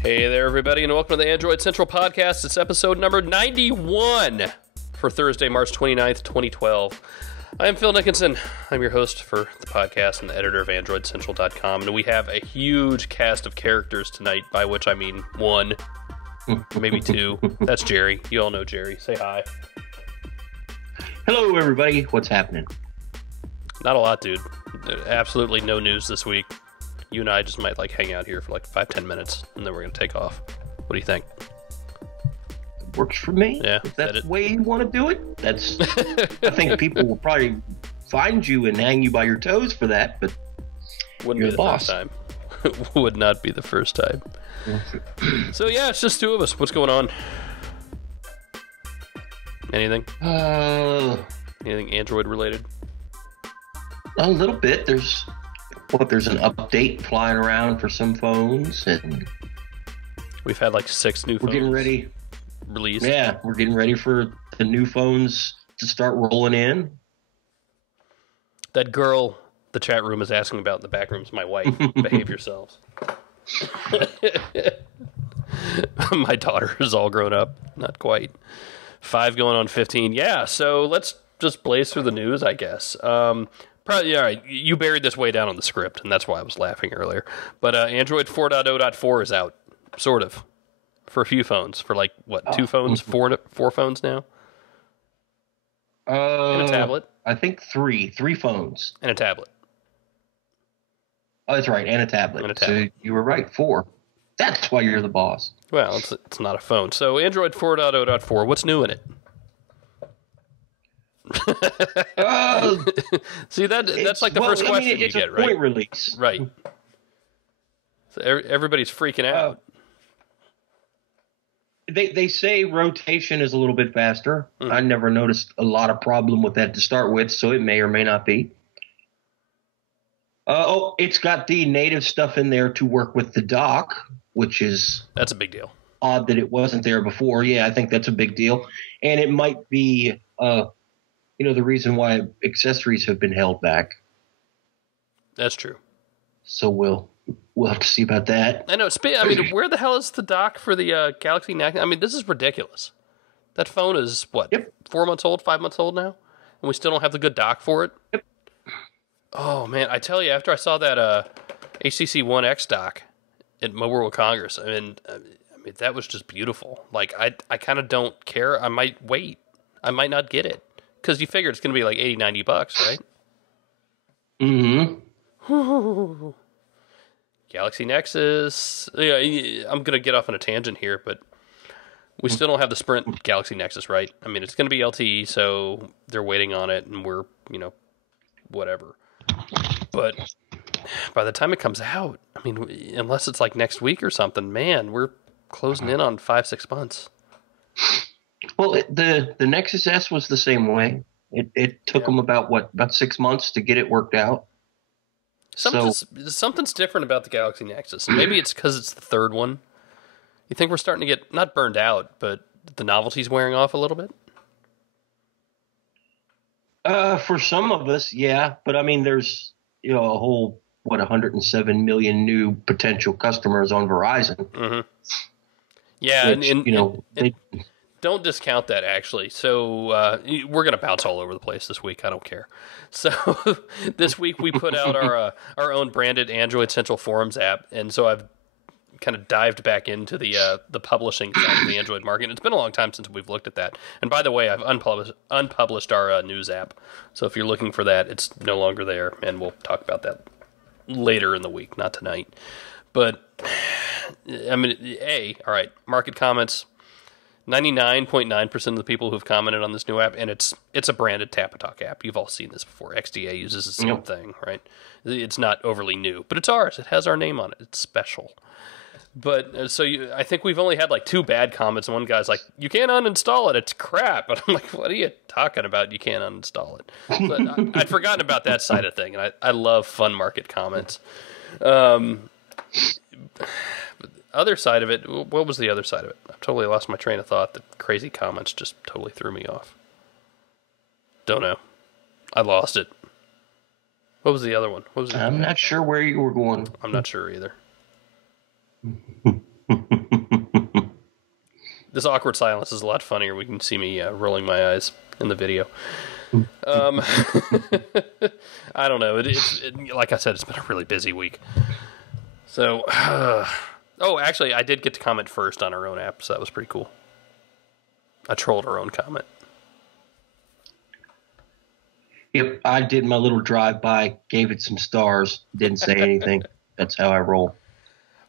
Hey there, everybody, and welcome to the Android Central Podcast. It's episode number 91 for Thursday, March 29th, 2012. I am Phil Nickinson. I'm your host for the podcast and the editor of AndroidCentral.com, and we have a huge cast of characters tonight, by which I mean one, maybe two. That's Jerry. You all know Jerry. Say hi. Hello, everybody. What's happening? Not a lot, dude. Absolutely no news this week. You and I just might hang out here for 5-10 minutes, and then we're going to take off. What do you think? Works for me. Yeah, if that's the way you want to do it, that's. I think people will probably find you and hang you by your toes for that, but wouldn't you're be the the boss. first time. Would not be the first time. So yeah, it's just two of us. What's going on? Anything? Anything Android related? A little bit. There's an update flying around for some phones, and We've had 6 new phones. we're getting ready. Released. Yeah, we're getting ready for the new phones to start rolling in. That girl the chat room is asking about in the back room is my wife. Behave yourselves. My daughter is all grown up. Not quite. 5 going on 15. Yeah, so let's just blaze through the news, I guess. Probably, all right, you buried this way down on the script, and that's why I was laughing earlier. But Android 4.0.4 is out, sort of, for a few phones. For 2 phones? 4 phones now? And a tablet. I think 3 phones. And a tablet. Oh, that's right, and a tablet. And a tablet. So you were right, 4. That's why you're the boss. Well, it's not a phone. So Android 4.0.4, what's new in it? See, that's the first question you get, right? It's a point release. Right. So everybody's freaking out. They say rotation is a little bit faster. I never noticed a lot of problem with that to start with, so it may or may not be. It's got the native stuff in there to work with the dock, which is... That's a big deal. Odd that it wasn't there before. Yeah, I think that's a big deal. And it might be... the reason why accessories have been held back. That's true. So we'll have to see about that. I know. Where the hell is the dock for the Galaxy Nexus? This is ridiculous. That phone is, 4 months old, 5 months old now? And we still don't have the good dock for it? Yep. Oh, man. I tell you, after I saw that HTC One X dock at Mobile World Congress, that was just beautiful. I kind of don't care. I might wait. I might not get it. Because you figure it's going to be $80, $90, right? Mm-hmm. Galaxy Nexus. Yeah, I'm going to get off on a tangent here, but we still don't have the Sprint Galaxy Nexus, right? It's going to be LTE, so they're waiting on it, and we're, whatever. But by the time it comes out, unless it's next week or something, man, we're closing in on 5-6 months. Well, the Nexus S was the same way. It took them about 6 months to get it worked out. Something's different about the Galaxy Nexus. And maybe it's because it's the third one. You think we're starting to get, not burned out, but the novelty's wearing off a little bit? For some of us, yeah. But there's a whole 107 million new potential customers on Verizon. Mm-hmm. Yeah, which, don't discount that, actually. So we're going to bounce all over the place this week. I don't care. So this week we put out our own branded Android Central Forums app, and so I've kind of dived back into the publishing side of the Android market. It's been a long time since we've looked at that. And by the way, I've unpublished our news app. So if you're looking for that, it's no longer there, and we'll talk about that later in the week, not tonight. But, all right, market comments. 99.9% of the people who've commented on this new app, and it's a branded Tap-A-Talk app. You've all seen this before. XDA uses the same thing, right? It's not overly new, but it's ours. It has our name on it. It's special. But I think we've only had 2 bad comments, and one guy's like, "You can't uninstall it. It's crap." And I'm like, "What are you talking about? You can't uninstall it." But I'd forgotten about that side of thing, and I love fun market comments. Other side of it, what was the other side of it? I've totally lost my train of thought. The crazy comments just totally threw me off. Don't know. I lost it. What was the other one? I'm not sure where you were going. I'm not sure either. This awkward silence is a lot funnier. We can see me rolling my eyes in the video. I don't know. Like I said, it's been a really busy week. So, actually, I did get to comment first on our own app, so that was pretty cool. I trolled our own comment. Yep, I did my little drive-by, gave it some stars, didn't say anything. That's how I roll.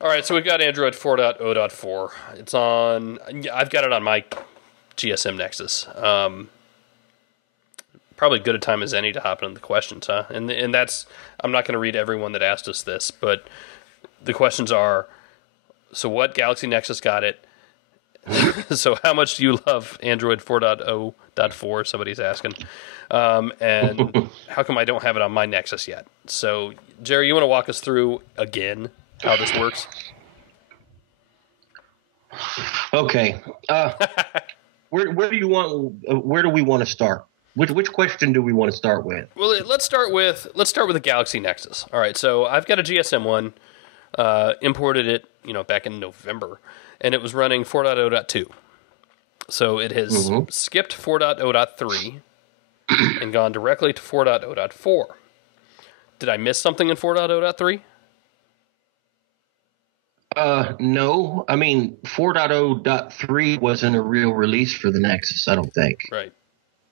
All right, so we've got Android 4.0.4. It's on. I've got it on my GSM Nexus. Probably good a time as any to hop into the questions, huh? And that's. I'm not going to read everyone that asked us this, but the questions are: so what Galaxy Nexus got it? So how much do you love Android 4.0.4? Somebody's asking. And how come I don't have it on my Nexus yet? So, Jerry, you want to walk us through again how this works? Okay. Where do we want to start? Which question do we want to start with? Well, let's start with the Galaxy Nexus. All right. So I've got a GSM one. Imported it, back in November, and it was running 4.0.2. So it has skipped 4.0.3 and gone directly to 4.0.4. Did I miss something in 4.0.3? No. I mean, 4.0.3 wasn't a real release for the Nexus, I don't think. Right.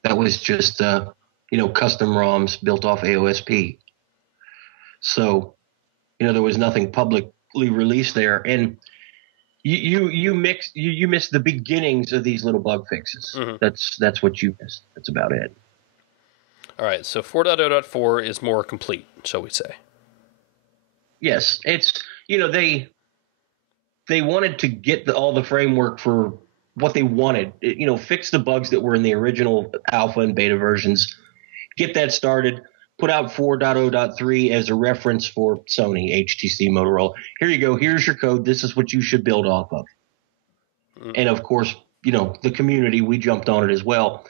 That was just, custom ROMs built off AOSP. So, there was nothing publicly released there. And you missed the beginnings of these little bug fixes. Mm-hmm. That's what you missed. That's about it. All right, so 4.0.4 is more complete, shall we say? Yes, it's they wanted to get all the framework for what they wanted. Fix the bugs that were in the original alpha and beta versions, get that started, put out 4.0.3 as a reference for Sony, HTC, Motorola. Here you go. Here's your code. This is what you should build off of. Mm-hmm. And of course, the community, we jumped on it as well.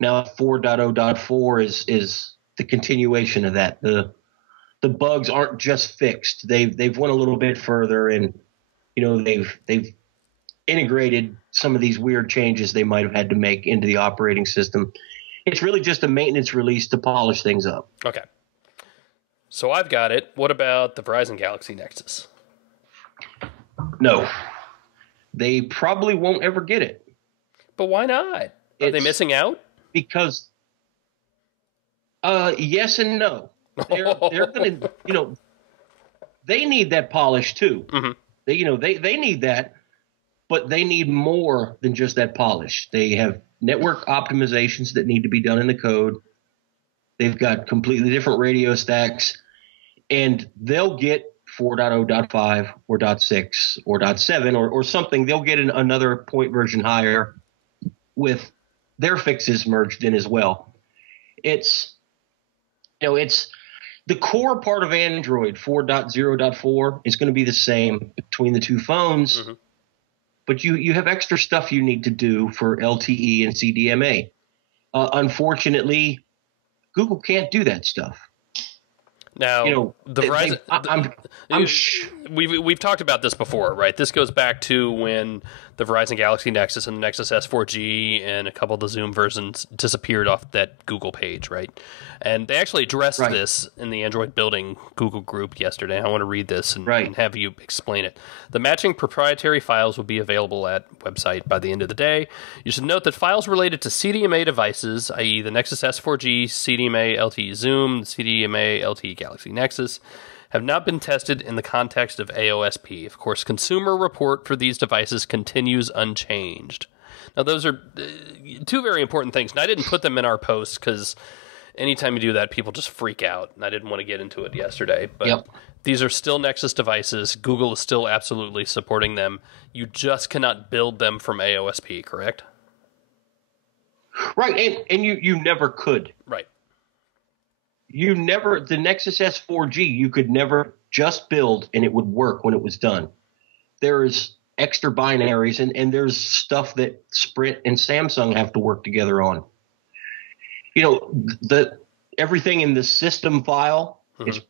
Now 4.0.4 is the continuation of that. The bugs aren't just fixed. They've went a little bit further, and they've integrated some of these weird changes they might have had to make into the operating system. It's really just a maintenance release to polish things up. Okay. So I've got it. What about the Verizon Galaxy Nexus? No. They probably won't ever get it. But why not? Are they missing out? Because yes and no. They're going to, they need that polish too. Mm-hmm. They need that, but they need more than just that polish. They have network optimizations that need to be done in the code. They've got completely different radio stacks, and they'll get 4.0.5 or .6 or .7 or something. They'll get another point version higher with their fixes merged in as well. It's the core part of Android 4.0.4 is going to be the same between the two phones. Mm-hmm. But you have extra stuff you need to do for LTE and CDMA. Unfortunately, Google can't do that stuff. Now, the Verizon, we've talked about this before, right? This goes back to when the Verizon Galaxy Nexus and the Nexus S 4G and a couple of the Zoom versions disappeared off that Google page, right? And they actually addressed this in the Android Building Google group yesterday. I want to read this and have you explain it. The matching proprietary files will be available at website by the end of the day. You should note that files related to CDMA devices, i.e. the Nexus S 4G, CDMA LTE Zoom, CDMA LTE Galaxy Nexus, have not been tested in the context of AOSP. Of course, consumer report for these devices continues unchanged. Now, those are two very important things, and I didn't put them in our post because anytime you do that, people just freak out, and I didn't want to get into it yesterday. But these are still Nexus devices. Google is still absolutely supporting them. You just cannot build them from AOSP, correct? Right, and you never could. Right. The Nexus S 4G, you could never just build and it would work when it was done. There's extra binaries and there's stuff that Sprint and Samsung have to work together on. Everything in the system file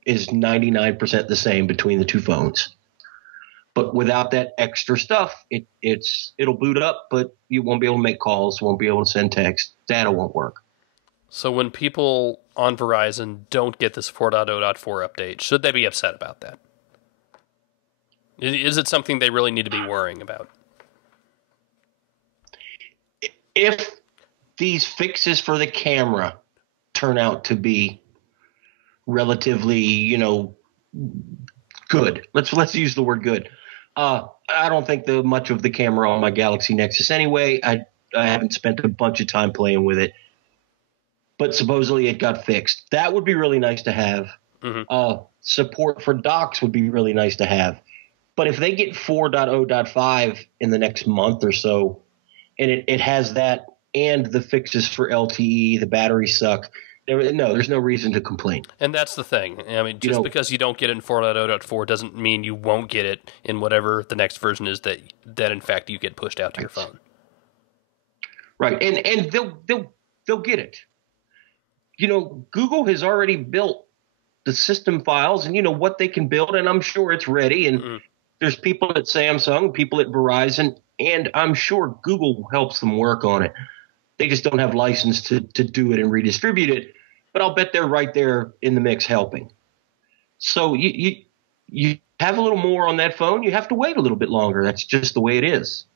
is 99% the same between the two phones. But without that extra stuff, it'll boot up, but you won't be able to make calls, won't be able to send text, data won't work. So when people on Verizon don't get this 4.0.4 update, should they be upset about that? Is it something they really need to be worrying about? If these fixes for the camera turn out to be relatively, good. Let's use the word good. I don't think much of the camera on my Galaxy Nexus anyway. I haven't spent a bunch of time playing with it, but supposedly it got fixed. That would be really nice to have. Mm-hmm. Support for docks would be really nice to have. But if they get 4.0.5 in the next month or so, and it has that and the fixes for LTE, the batteries suck, there's no reason to complain. And that's the thing. I mean, just because you don't get it in 4.0.4 doesn't mean you won't get it in whatever the next version is that in fact you get pushed out to your phone. Right, and they'll get it. Google has already built the system files and what they can build, and I'm sure it's ready. And there's people at Samsung, people at Verizon, and I'm sure Google helps them work on it. They just don't have license to do it and redistribute it. But I'll bet they're right there in the mix helping. So you have a little more on that phone. You have to wait a little bit longer. That's just the way it is.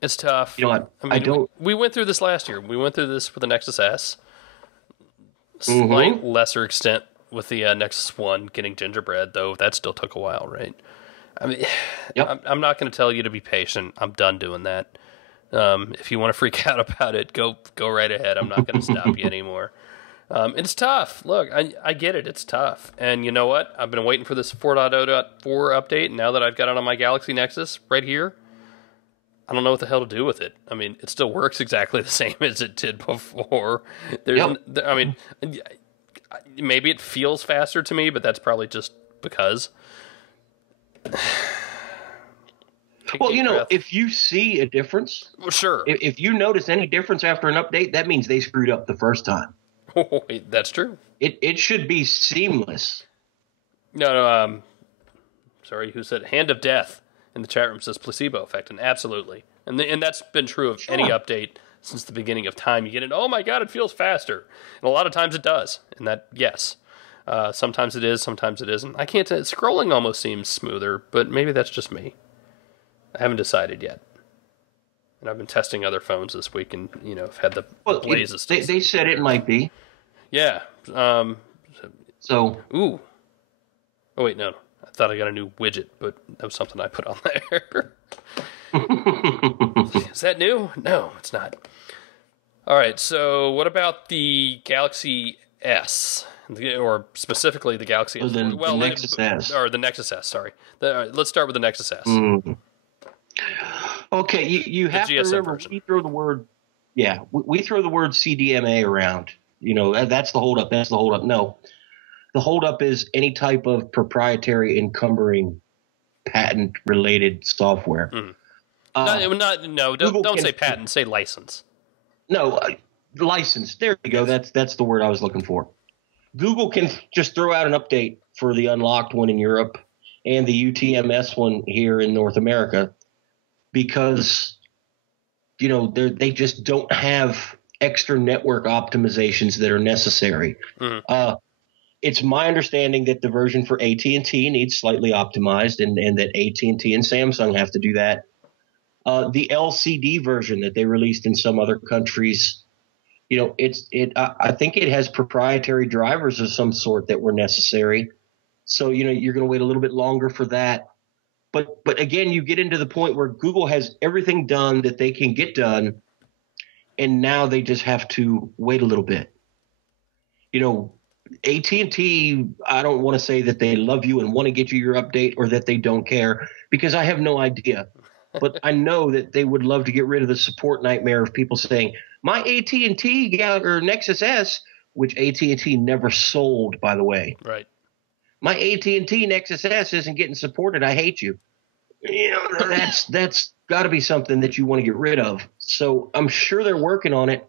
It's tough. I don't. We went through this last year. We went through this with the Nexus S. Slight lesser extent with the Nexus 1 getting gingerbread, though that still took a while, right? I mean, yep. I'm not going to tell you to be patient. I'm done doing that. If you want to freak out about it, go right ahead. I'm not going to stop you anymore. It's tough. Look, I get it. It's tough. And you know what? I've been waiting for this 4.0.4 update. Now that I've got it on my Galaxy Nexus right here, I don't know what the hell to do with it. I mean, it still works exactly the same as it did before. I mean, maybe it feels faster to me, but that's probably just because. Well, if you see a difference, well, sure. If you notice any difference after an update, that means they screwed up the first time. That's true. It should be seamless. No. Sorry, who said Hand of Death in the chat room says placebo effect, and absolutely, and that's been true of any update since the beginning of time. You get it, oh my god, it feels faster, and a lot of times it does, and that yes. Sometimes it is, sometimes it isn't. I can't tell. Scrolling almost seems smoother, but maybe that's just me. I haven't decided yet. And I've been testing other phones this week, and I've had the blazes. They said it might be. Yeah. So. Ooh. Oh wait, no. I thought I got a new widget, but that was something I put on there. Is that new? No, it's not. All right. So, what about the Galaxy S? Or specifically the Galaxy S. The Nexus S. Or the Nexus S, sorry. Let's start with the Nexus S. Okay, you have to remember, version. We throw the word CDMA around. That's the holdup. That's the holdup. No, the holdup is any type of proprietary encumbering patent-related software. Don't say patent. Say license. No, license. There you go. That's the word I was looking for. Google can just throw out an update for the unlocked one in Europe and the UTMS one here in North America because, they just don't have extra network optimizations that are necessary. It's my understanding that the version for AT&T needs slightly optimized and that AT&T and Samsung have to do that. The LCD version that they released in some other countries – I think it has proprietary drivers of some sort that were necessary. So, you're going to wait a little bit longer for that. But again, you get into the point where Google has everything done that they can get done, and now they just have to wait a little bit. AT&T, I don't want to say that they love you and want to get you your update or that they don't care because I have no idea. But I know that they would love to get rid of the support nightmare of people saying, my AT&T or Nexus S, which AT&T never sold, by the way. Right. My AT&T Nexus S isn't getting supported. I hate you. That's got to be something that you want to get rid of. So I'm sure they're working on it.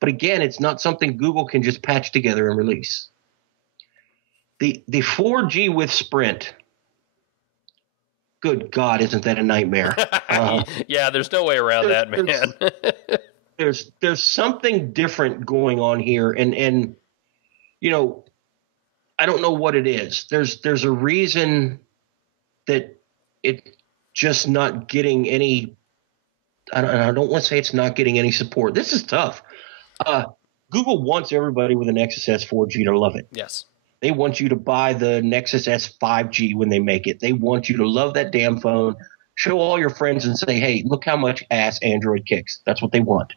But again, it's not something Google can just patch together and release. The 4G with Sprint good God, isn't that a nightmare? Yeah, there's no way around that, man. There's something different going on here, and you know, I don't know what it is. There's a reason that it's just not getting any. I don't want to say it's not getting any support. This is tough. Google wants everybody with a Nexus S 4G to love it. Yes. They want you to buy the Nexus S 5G when they make it. They want you to love that damn phone, show all your friends and say, hey, look how much ass Android kicks. That's what they want.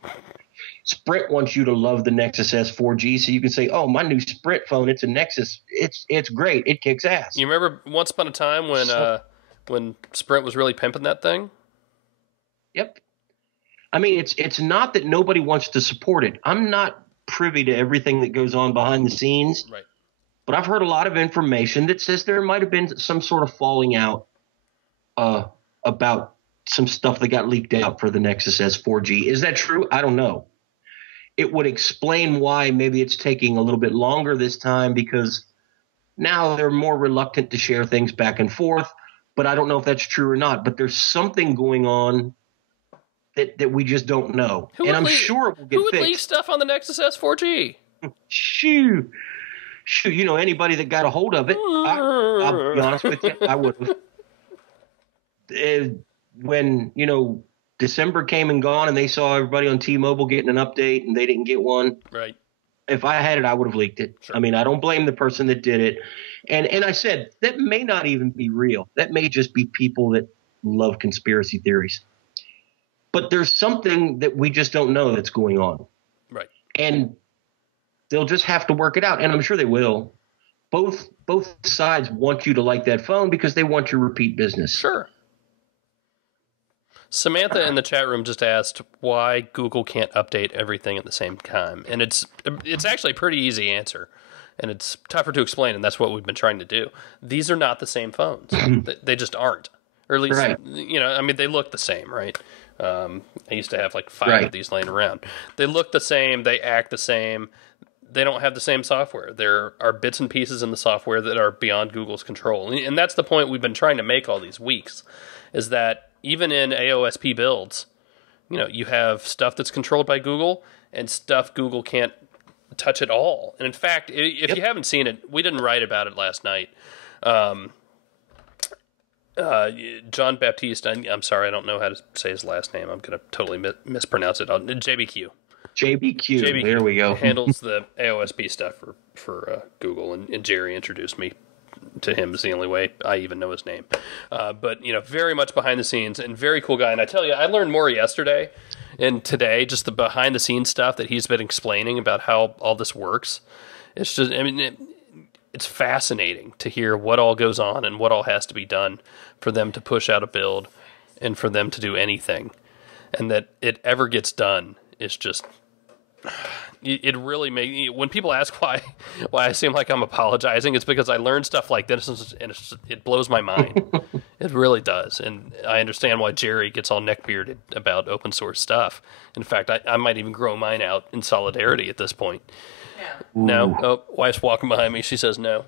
Sprint wants you to love the Nexus S 4G so you can say, oh, my new Sprint phone, it's a Nexus. It's great. It kicks ass. You remember once upon a time when Sprint was really pimping that thing? Yep. I mean, it's not that nobody wants to support it. I'm not privy to everything that goes on behind the scenes. Right. But I've heard a lot of information that says there might have been some sort of falling out about some stuff that got leaked out for the Nexus S 4G. Is that true? I don't know. It would explain why maybe it's taking a little bit longer this time because now they're more reluctant to share things back and forth. But I don't know if that's true or not. But there's something going on that we just don't know. And I'm sure it will get fixed. Who would leak stuff on the Nexus S 4G? Shoot, you know, anybody that got a hold of it, I'll be honest with you, I would have. When, you know, December came and gone and they saw everybody on T-Mobile getting an update and they didn't get one. Right. If I had it, I would have leaked it. Sure. I mean, I don't blame the person that did it. And I said, that may not even be real. That may just be people that love conspiracy theories. But there's something that we just don't know that's going on. Right. And they'll just have to work it out, and I'm sure they will. Both sides want you to like that phone because they want your repeat business. Sure. Samantha in the chat room just asked why Google can't update everything at the same time, and it's actually a pretty easy answer, and it's tougher to explain, and that's what we've been trying to do. These are not the same phones; they just aren't, or at least you know. I mean, they look the same, right? I used to have like 5 of these laying around. They look the same. They act the same. They don't have the same software. There are bits and pieces in the software that are beyond Google's control. And that's the point we've been trying to make all these weeks, is that even in AOSP builds, you know, you have stuff that's controlled by Google and stuff Google can't touch at all. And in fact, if you haven't seen it, we didn't write about it last night. John Baptiste, I'm sorry, I don't know how to say his last name. I'm going to totally mispronounce it. JBQ. JBQ. There we go. Handles the AOSP stuff for Google, and Jerry introduced me to him. Is the only way I even know his name. But you know, very much behind the scenes and very cool guy. And I tell you, I learned more yesterday and today, just the behind the scenes stuff that he's been explaining about how all this works. It's just, I mean, it's fascinating to hear what all goes on and what all has to be done for them to push out a build and for them to do anything, and that it ever gets done is just. It really makes, when people ask why I seem like I'm apologizing, it's because I learned stuff like this and it blows my mind. It really does. And I understand why Jerry gets all neck-bearded about open source stuff. In fact, I might even grow mine out in solidarity at this point. Yeah. No? Oh, wife's walking behind me. She says no.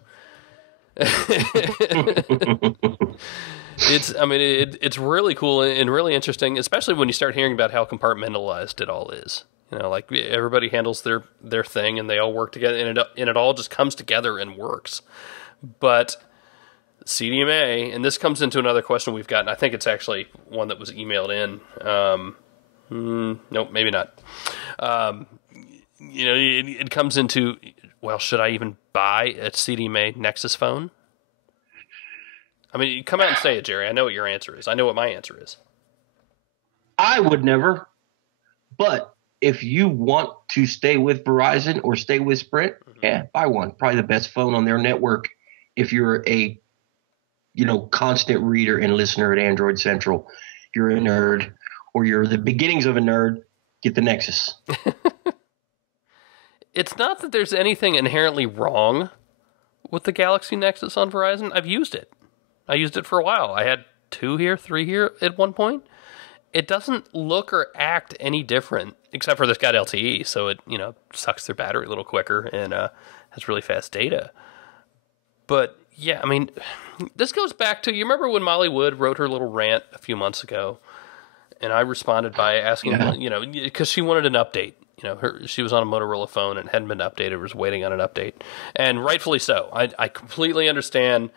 It's really cool and really interesting, especially when you start hearing about how compartmentalized it all is. You know, like everybody handles their thing and they all work together, and it all just comes together and works. But CDMA, and this comes into another question we've gotten. I think it's actually one that was emailed in. Nope, maybe not. You know, it comes into, well, should I even buy a CDMA Nexus phone? I mean, come out and say it, Jerry. I know what your answer is. I know what my answer is. I would never, but if you want to stay with Verizon or stay with Sprint, yeah, buy one. Probably the best phone on their network if you're a, you know, constant reader and listener at Android Central. You're a nerd or you're the beginnings of a nerd, get the Nexus. It's not that there's anything inherently wrong with the Galaxy Nexus on Verizon. I've used it. I used it for a while. I had 2 here, 3 here at one point. It doesn't look or act any different, except for this got LTE, so it, you know, sucks their battery a little quicker and has really fast data. But Yeah, I mean, this goes back to, you remember when Molly Wood wrote her little rant a few months ago, and I responded by asking, because she wanted an update. She was on a Motorola phone and hadn't been updated, was waiting on an update, and rightfully so. I completely understand.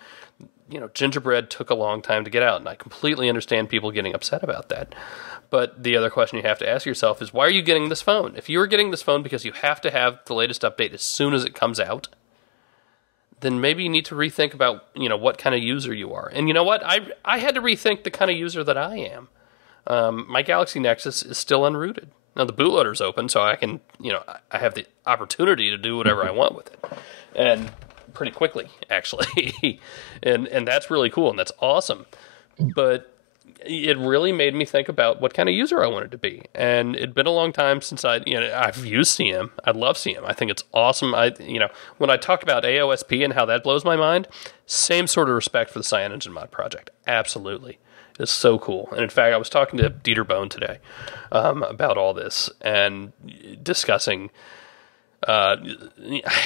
Gingerbread took a long time to get out, and I completely understand people getting upset about that. But the other question you have to ask yourself is, why are you getting this phone? If you were getting this phone because you have to have the latest update as soon as it comes out, then maybe you need to rethink about, what kind of user you are. And you know what? I had to rethink the kind of user that I am. My Galaxy Nexus is still unrooted. Now, the bootloader's open, so I can, I have the opportunity to do whatever I want with it. And pretty quickly, actually. and that's really cool, and that's awesome. But it really made me think about what kind of user I wanted to be. And it'd been a long time since I've used CM. I love CM. I think it's awesome. When I talk about AOSP and how that blows my mind, same sort of respect for the CyanogenMod mod project. Absolutely. It's so cool. And in fact, I was talking to Dieter Bone today about all this and discussing, I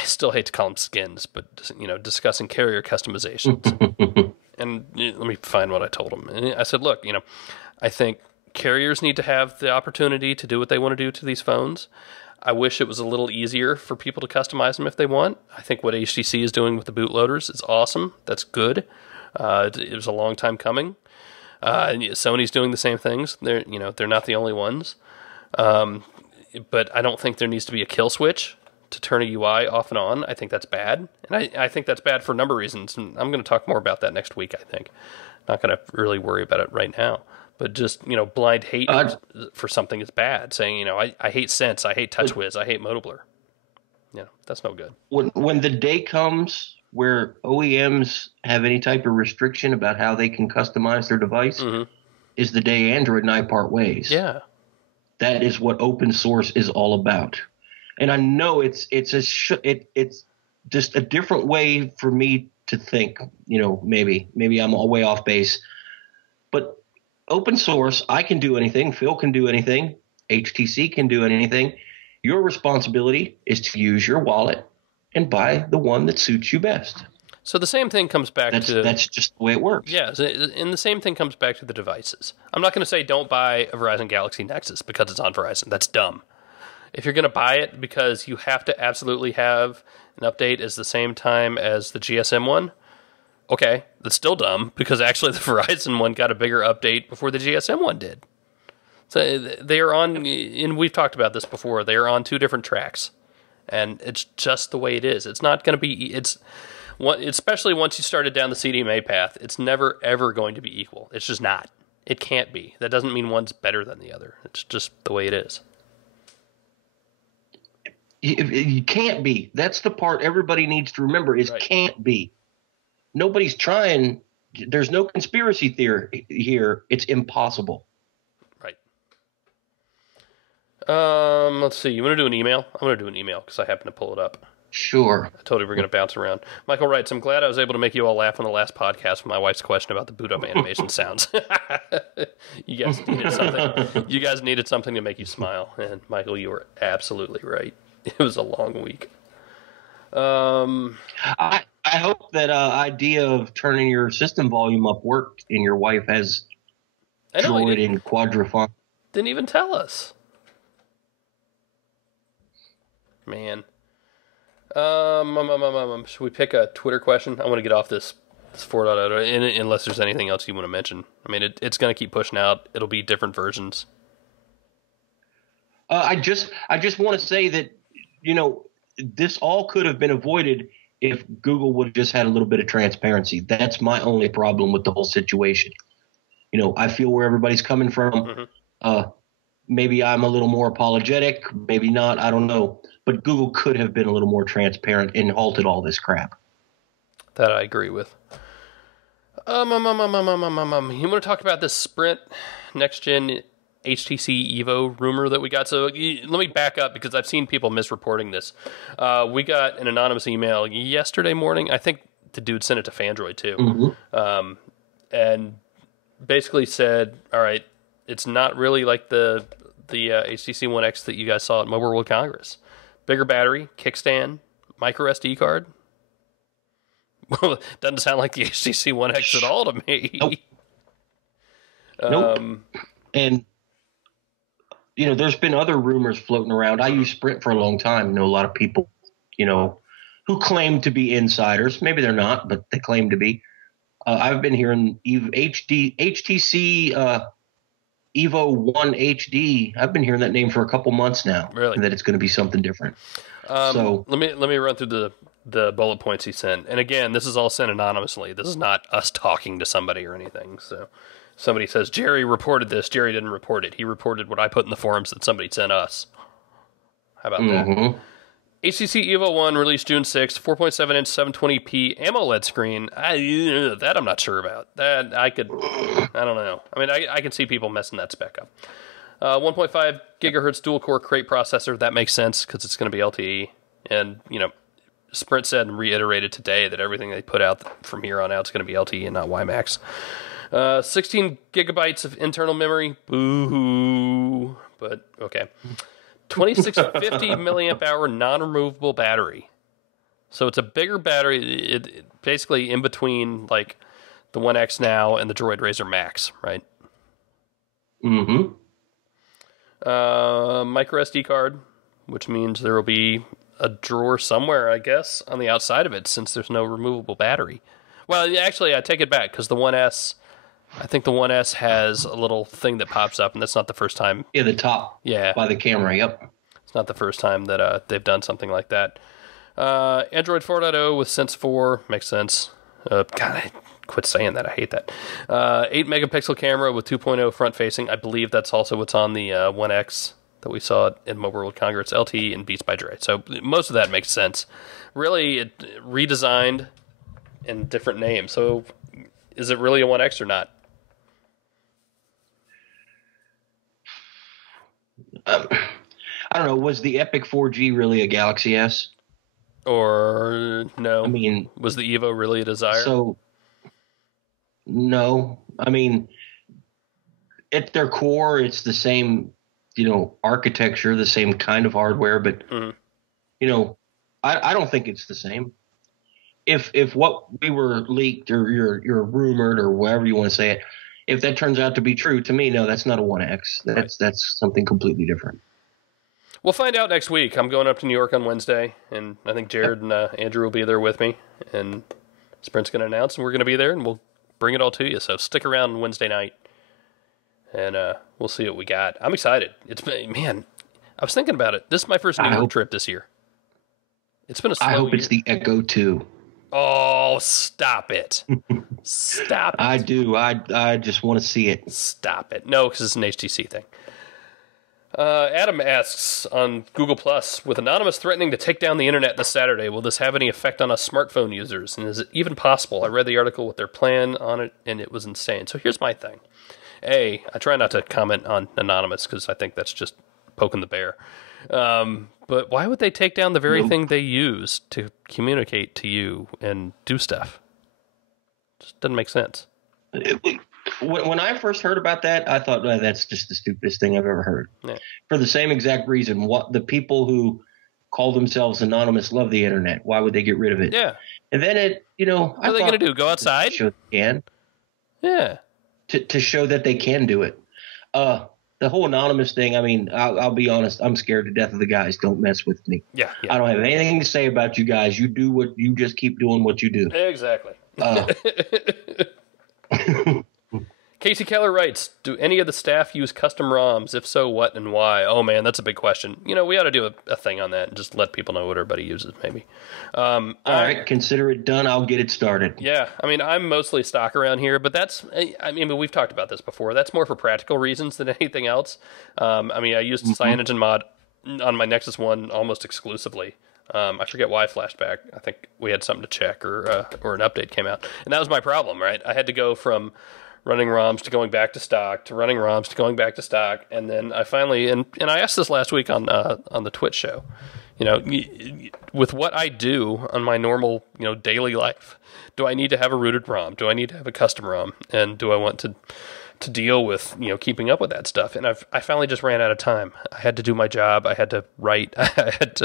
still hate to call them skins, but, discussing carrier customizations. And let me find what I told him. And I said, look, I think carriers need to have the opportunity to do what they want to do to these phones. I wish it was a little easier for people to customize them if they want. I think what HTC is doing with the bootloaders is awesome. That's good. It was a long time coming. Sony's doing the same things. They're not the only ones. But I don't think there needs to be a kill switch to turn a UI off and on. I think that's bad. And I think that's bad for a number of reasons. And I'm going to talk more about that next week, I think. Not going to really worry about it right now. But just, blind hate for something is bad. Saying, I hate Sense, I hate TouchWiz, I hate Motoblur. That's no good. When the day comes where OEMs have any type of restriction about how they can customize their device, is the day Android and I part ways. Yeah. That is what open source is all about. And I know it's just a different way for me to think. Maybe I'm way off base, but open source, I can do anything. Phil can do anything. HTC can do anything. Your responsibility is to use your wallet and buy the one that suits you best. So the same thing comes back to... That's just the way it works. Yeah, and the same thing comes back to the devices. I'm not going to say don't buy a Verizon Galaxy Nexus because it's on Verizon. That's dumb. If you're going to buy it because you have to absolutely have an update at the same time as the GSM one, okay, that's still dumb because actually the Verizon one got a bigger update before the GSM one did. So they are on, and we've talked about this before, they are on two different tracks. And it's just the way it is. It's not going to be, especially once you started down the CDMA path, it's never, ever going to be equal. It's just not. It can't be. That doesn't mean one's better than the other. It's just the way it is. You can't be. That's the part everybody needs to remember is can't be. Nobody's trying. There's no conspiracy theory here. It's impossible. Right. Let's see. You want to do an email? I'm going to do an email because I happen to pull it up. Sure. I told you we're going to bounce around. Michael writes, I'm glad I was able to make you all laugh on the last podcast with my wife's question about the boot up animation sounds. You guys needed something. You guys needed something to make you smile. And Michael, you were absolutely right. It was a long week. I hope that idea of turning your system volume up worked, and your wife has Droid and Quadrafont. Didn't even tell us. Man. Should we pick a Twitter question? I want to get off this 4.0 unless there's anything else you want to mention. I mean, it's going to keep pushing out. It'll be different versions. I just want to say that, this all could have been avoided if Google would have just had a little bit of transparency. That's my only problem with the whole situation. I feel where everybody's coming from. Maybe I'm a little more apologetic, maybe not, I don't know. But Google could have been a little more transparent and halted all this crap. That I agree with. You want to talk about this Sprint next-gen HTC Evo rumor that we got? So let me back up because I've seen people misreporting this. We got an anonymous email yesterday morning. I think the dude sent it to Fandroid too. And basically said, all right, it's not really like the HTC One X that you guys saw at Mobile World Congress. Bigger battery, kickstand, micro SD card. Doesn't sound like the HTC One X at all to me. Nope. Nope. And, there's been other rumors floating around. I used Sprint for a long time. I know a lot of people, who claim to be insiders. Maybe they're not, but they claim to be. I've been hearing HTC Evo 1 HD. I've been hearing that name for a couple months now. Really? That it's going to be something different. So let me run through the bullet points he sent. And again, this is all sent anonymously. This is not us talking to somebody or anything. So somebody says, Jerry reported this. Jerry didn't report it. He reported what I put in the forums that somebody sent us. How about that? HTC Evo 1 released June 6th, 4.7-inch 720p AMOLED screen. That I'm not sure about. That I don't know. I mean, I can see people messing that spec up. 1.5 gigahertz dual-core Crate processor. That makes sense because it's going to be LTE. And, Sprint said and reiterated today that everything they put out from here on out is going to be LTE and not WiMAX. 16 gigabytes of internal memory. Boo-hoo. But, okay. 2650 milliamp hour non-removable battery. So it's a bigger battery. It basically in between like the One X now and the Droid Razr Max, right? Mm-hmm. Micro SD card, which means there will be a drawer somewhere, I guess, on the outside of it since there's no removable battery. Well, actually, I take it back because I think the One S has a little thing that pops up, and that's not the first time. Yeah, the top. Yeah. By the camera, yep. It's not the first time that they've done something like that. Android 4.0 with Sense 4 makes sense. God, I quit saying that. I hate that. 8 megapixel camera with 2.0 front facing. I believe that's also what's on the One X that we saw in Mobile World Congress. LTE and Beats by Dre. So most of that makes sense. Really, it redesigned in different names. So is it really a One X or not? I don't know. Was the Epic 4G really a Galaxy S? Or no? I mean, was the Evo really a Desire? So, no. I mean, at their core, it's the same, architecture, the same kind of hardware, but I don't think it's the same. If what we were leaked or you're rumored or whatever you want to say it, if that turns out to be true, to me, no, that's not a 1X. That's something completely different. We'll find out next week. I'm going up to New York on Wednesday, and I think Jared and Andrew will be there with me, and Sprint's going to announce, and we're going to be there, and we'll bring it all to you. So stick around Wednesday night, and we'll see what we got. I'm excited. Man, I was thinking about it. This is my first New York trip this year. It's been a slow year. I hope it's the Echo 2. Oh, stop it. Stop it. I do. I just want to see it. Stop it. No, because it's an HTC thing. Adam asks on Google Plus, with Anonymous threatening to take down the internet this Saturday, will this have any effect on us smartphone users? And is it even possible? I read the article with their plan on it, and it was insane. So here's my thing. I try not to comment on Anonymous because I think that's just poking the bear. But why would they take down the very thing they use to communicate to you and do stuff? Just doesn't make sense. When I first heard about that, I thought, that's just the stupidest thing I've ever heard. Yeah. For the same exact reason, what the people who call themselves anonymous love the internet. Why would they get rid of it? Yeah. And then what are they going to do? Go outside? Show they can. Yeah. To show that they can do it. The whole anonymous thing, I mean, I'll be honest, I'm scared to death of the guys. Don't mess with me. Yeah. I don't have anything to say about you guys. You do what you just keep doing what you do. Exactly. Casey Keller writes, do any of the staff use custom ROMs? If so, what and why? Oh, man, that's a big question. We ought to do a thing on that and just let people know what everybody uses, maybe. All right, consider it done. I'll get it started. Yeah, I mean, I'm mostly stock around here, but but we've talked about this before. That's more for practical reasons than anything else. I used Cyanogen Mod on my Nexus 1 almost exclusively. I forget why flashback. I think we had something to check or an update came out. And that was my problem, right? I had to go from running ROMs to going back to stock, to running ROMs to going back to stock, and then I finally and I asked this last week on the Twitch show, with what I do on my normal daily life, do I need to have a rooted ROM? Do I need to have a custom ROM? And do I want to to deal with, keeping up with that stuff. And I finally just ran out of time. I had to do my job. I had to write. I had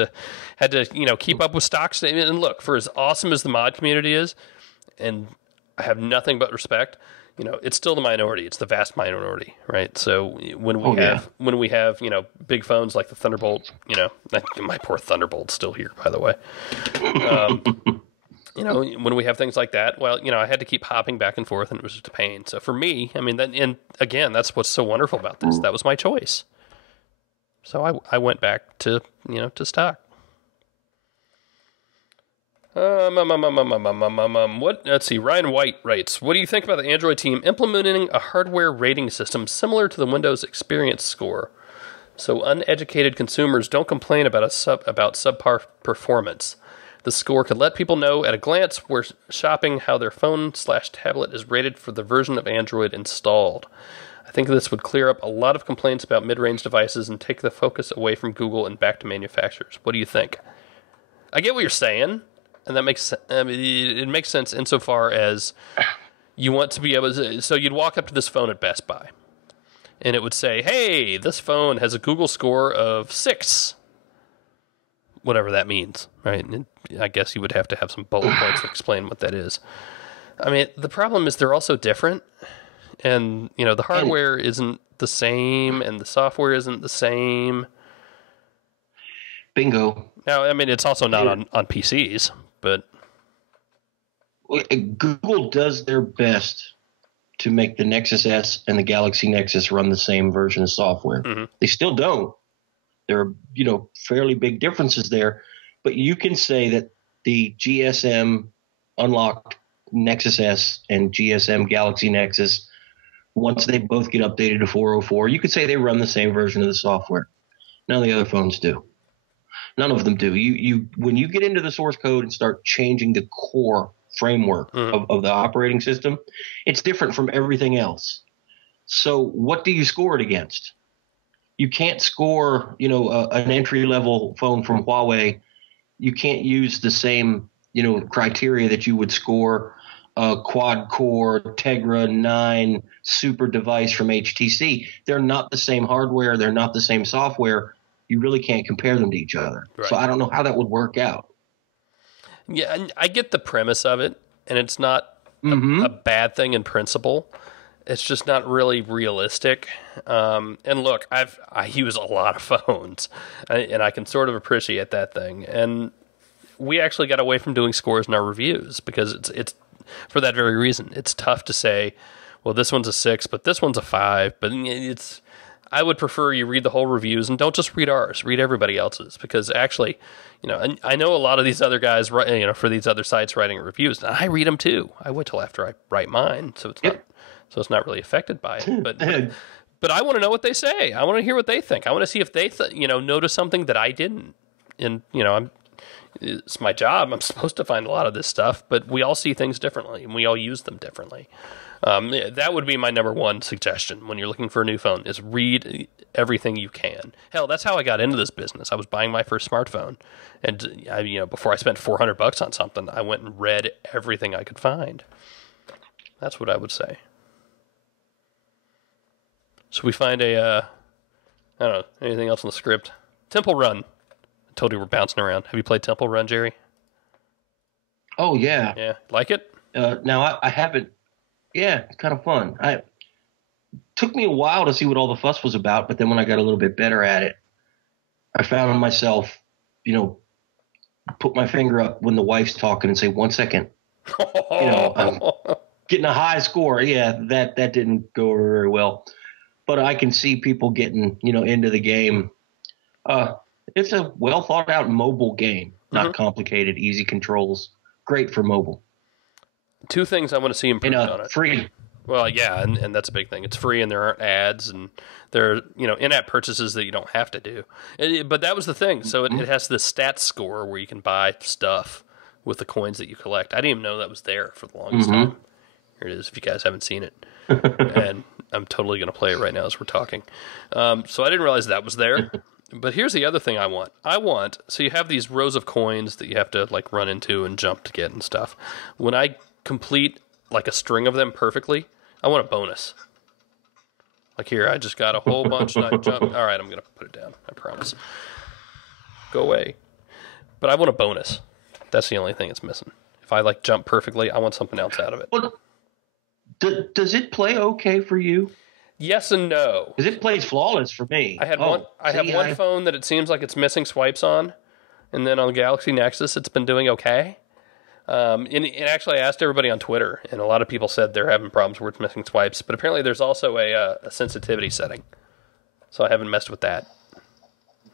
to keep up with stocks. And look, for as awesome as the mod community is, and I have nothing but respect, it's still the minority. It's the vast minority, right? So when we have big phones like the Thunderbolt, my poor Thunderbolt's still here, by the way. When we have things like that, well, I had to keep hopping back and forth, and it was just a pain. So for me, and again, that's what's so wonderful about this. That was my choice. So I went back to to stock. Let's see. Ryan White writes, "What do you think about the Android team implementing a hardware rating system similar to the Windows Experience Score, so uneducated consumers don't complain about subpar performance? The score could let people know at a glance where shopping how their phone/tablet is rated for the version of Android installed. I think this would clear up a lot of complaints about mid-range devices and take the focus away from Google and back to manufacturers. What do you think?" I get what you're saying. And that makes it makes sense insofar as you want to be able to. So you'd walk up to this phone at Best Buy, and it would say, "Hey, this phone has a Google score of 6," whatever that means, right? And I guess you would have to have some bullet points to explain what that is. The problem is they're also different, and the hardware isn't the same, and the software isn't the same. Bingo. Now, it's also not on PCs. But Google does their best to make the Nexus S and the Galaxy Nexus run the same version of software. Mm-hmm. They still don't. There are, fairly big differences there. But you can say that the GSM unlocked Nexus S and GSM Galaxy Nexus, once they both get updated to 404, you could say they run the same version of the software. None of the other phones do. None of them do. You when you get into the source code and start changing the core framework of the operating system, it's different from everything else. So what do you score it against? You can't score, an entry-level phone from Huawei. You can't use the same, criteria that you would score a quad-core Tegra 9 super device from HTC. They're not the same hardware. They're not the same software. You really can't compare them to each other. Right. So I don't know how that would work out. Yeah, I get the premise of it, and it's not a bad thing in principle. It's just not really realistic. And look, I use a lot of phones, and I can sort of appreciate that thing. And we actually got away from doing scores in our reviews because it's for that very reason. It's tough to say, well, this one's a 6, but this one's a 5. But I would prefer you read the whole reviews and don't just read ours. Read everybody else's, because actually, I know a lot of these other guys, for these other sites writing reviews, and I read them too. I wait till after I write mine, so it's not really affected by it. But I want to know what they say. I want to hear what they think. I want to see if they notice something that I didn't. And it's my job. I'm supposed to find a lot of this stuff, but we all see things differently and we all use them differently. That would be my number one suggestion when you're looking for a new phone, is read everything you can. Hell, that's how I got into this business. I was buying my first smartphone, and before I spent $400 on something, I went and read everything I could find. That's what I would say. So we find I don't know, anything else in the script? Temple Run. I told you we're bouncing around. Have you played Temple Run, Jerry? Oh, yeah. Yeah, like it? Now, I haven't. Yeah, it's kind of fun. It took me a while to see what all the fuss was about, but then when I got a little bit better at it, I found myself, put my finger up when the wife's talking and say, 1 second. I'm getting a high score. Yeah, that didn't go over very well. But I can see people getting, into the game. It's a well thought out mobile game, not complicated, easy controls. Great for mobile. Two things I want to see improved on it. Free. Well, yeah, and that's a big thing. It's free, and there aren't ads, and there are in-app purchases that you don't have to do. But that was the thing. So it has this stats score where you can buy stuff with the coins that you collect. I didn't even know that was there for the longest time. Here it is, if you guys haven't seen it. And I'm totally going to play it right now as we're talking. So I didn't realize that was there. But here's the other thing I want. So you have these rows of coins that you have to run into and jump to get and stuff. When I complete a string of them perfectly, I want a bonus. Like here, I just got a whole bunch and I jumped. All right, I'm going to put it down. I promise. Go away. But I want a bonus. That's the only thing it's missing. If I like jump perfectly, I want something else out of it. Well, does it play okay for you? Yes and no. Because it plays flawless for me. I have one phone that it seems like it's missing swipes on, and then on the Galaxy Nexus, it's been doing okay. And actually, I asked everybody on Twitter, and a lot of people said they're having problems where it's missing swipes. But apparently, there's also a sensitivity setting, so I haven't messed with that.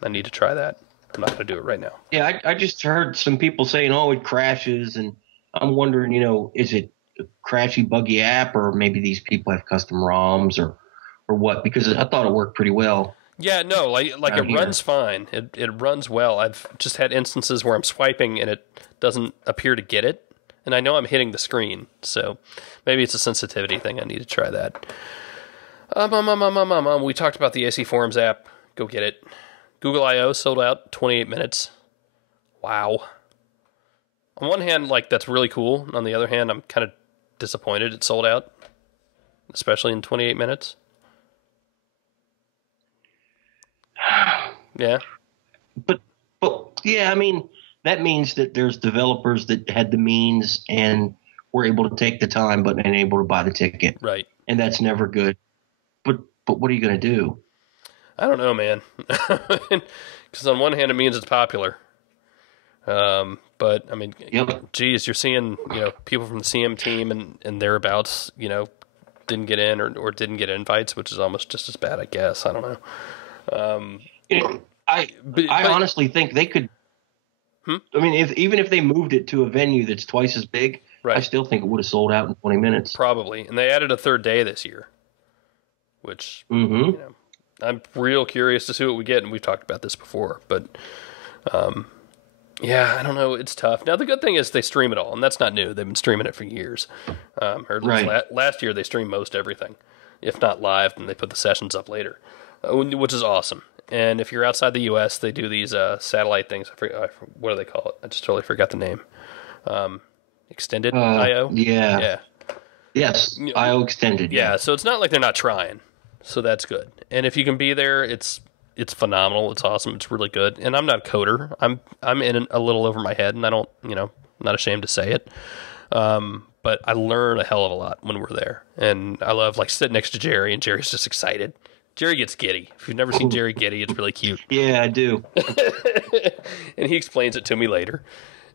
I need to try that. I'm not going to do it right now. Yeah, I just heard some people saying, "Oh, it crashes," and I'm wondering, is it a crashy, buggy app, or maybe these people have custom ROMs, or what? Because I thought it worked pretty well. Yeah, no, like it runs fine. It runs well. I've just had instances where I'm swiping and it doesn't appear to get it, and I know I'm hitting the screen, so maybe it's a sensitivity thing. I need to try that. We talked about the AC Forums app. Go get it. Google I/O sold out 28 minutes. Wow. On one hand, like that's really cool. On the other hand, I'm kind of disappointed it sold out, especially in 28 minutes. Yeah. But yeah, I mean, that means that there's developers that had the means and were able to take the time, but ain't able to buy the ticket. Right. And that's never good. But what are you going to do? I don't know, man. Because on one hand, it means it's popular. But I mean, geez, you're seeing, people from the CM team and thereabouts, didn't get in or didn't get invites, which is almost just as bad, I guess. I don't know. I honestly think they could. I mean, even if they moved it to a venue that's twice as big, right. I still think it would have sold out in 20 minutes. Probably, and they added a third day this year, which I'm real curious to see what we get. And we've talked about this before, but yeah, I don't know. It's tough. Now the good thing is they stream it all, and that's not new. They've been streaming it for years. Or at least last year they streamed most everything, if not live, and they put the sessions up later, which is awesome. And if you're outside the U.S., they do these satellite things. What do they call it? I just totally forgot the name. Extended I/O? Yeah. Yes, I/O extended. Yeah, so it's not like they're not trying. So that's good. And if you can be there, it's phenomenal. It's awesome. It's really good. And I'm not a coder. I'm in a little over my head, and I don't, I'm not ashamed to say it. But I learn a hell of a lot when we're there. And I love, sitting next to Jerry, and Jerry's just excited. Jerry gets giddy. If you've never seen Jerry giddy, it's really cute. Yeah, I do. And he explains it to me later.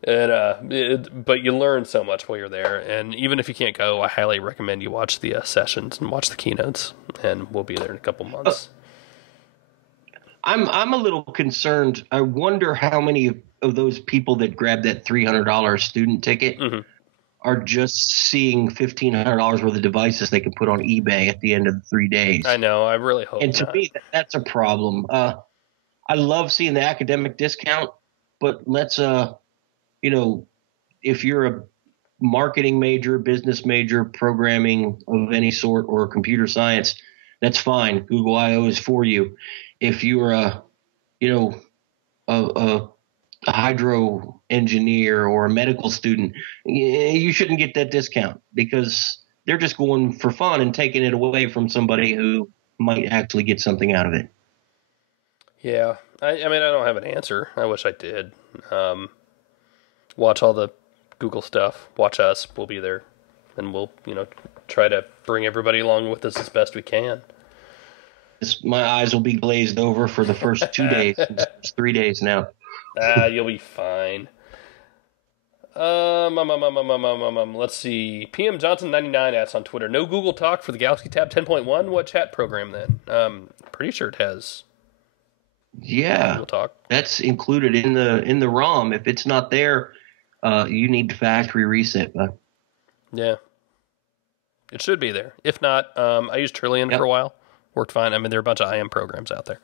And but you learn so much while you're there. And even if you can't go, I highly recommend you watch the sessions and watch the keynotes. And we'll be there in a couple months. I'm a little concerned. I wonder how many of those people that grabbed that $300 student ticket are just seeing $1,500 worth of devices they can put on eBay at the end of the 3 days. I know. I really hope. And to me, that's a problem. I love seeing the academic discount, but let's if you're a marketing major, business major, programming of any sort, or computer science, that's fine. Google I/O is for you. If you're a hydro engineer or a medical student, you shouldn't get that discount because they're just going for fun and taking it away from somebody who might actually get something out of it. Yeah. I mean, I don't have an answer. I wish I did. Watch all the Google stuff. Watch us. We'll be there. And we'll, try to bring everybody along with us as best we can. My eyes will be glazed over for the first 2 days. It's 3 days now. You'll be fine. Let's see. PM Johnson 99 asks on Twitter, no Google Talk for the Galaxy Tab 10.1? What chat program then? Pretty sure it has. Yeah, Google Talk. That's included in the ROM. If it's not there, you need to factory reset. Yeah, it should be there. If not, I used Trillion for a while. Worked fine. I mean, there are a bunch of IM programs out there.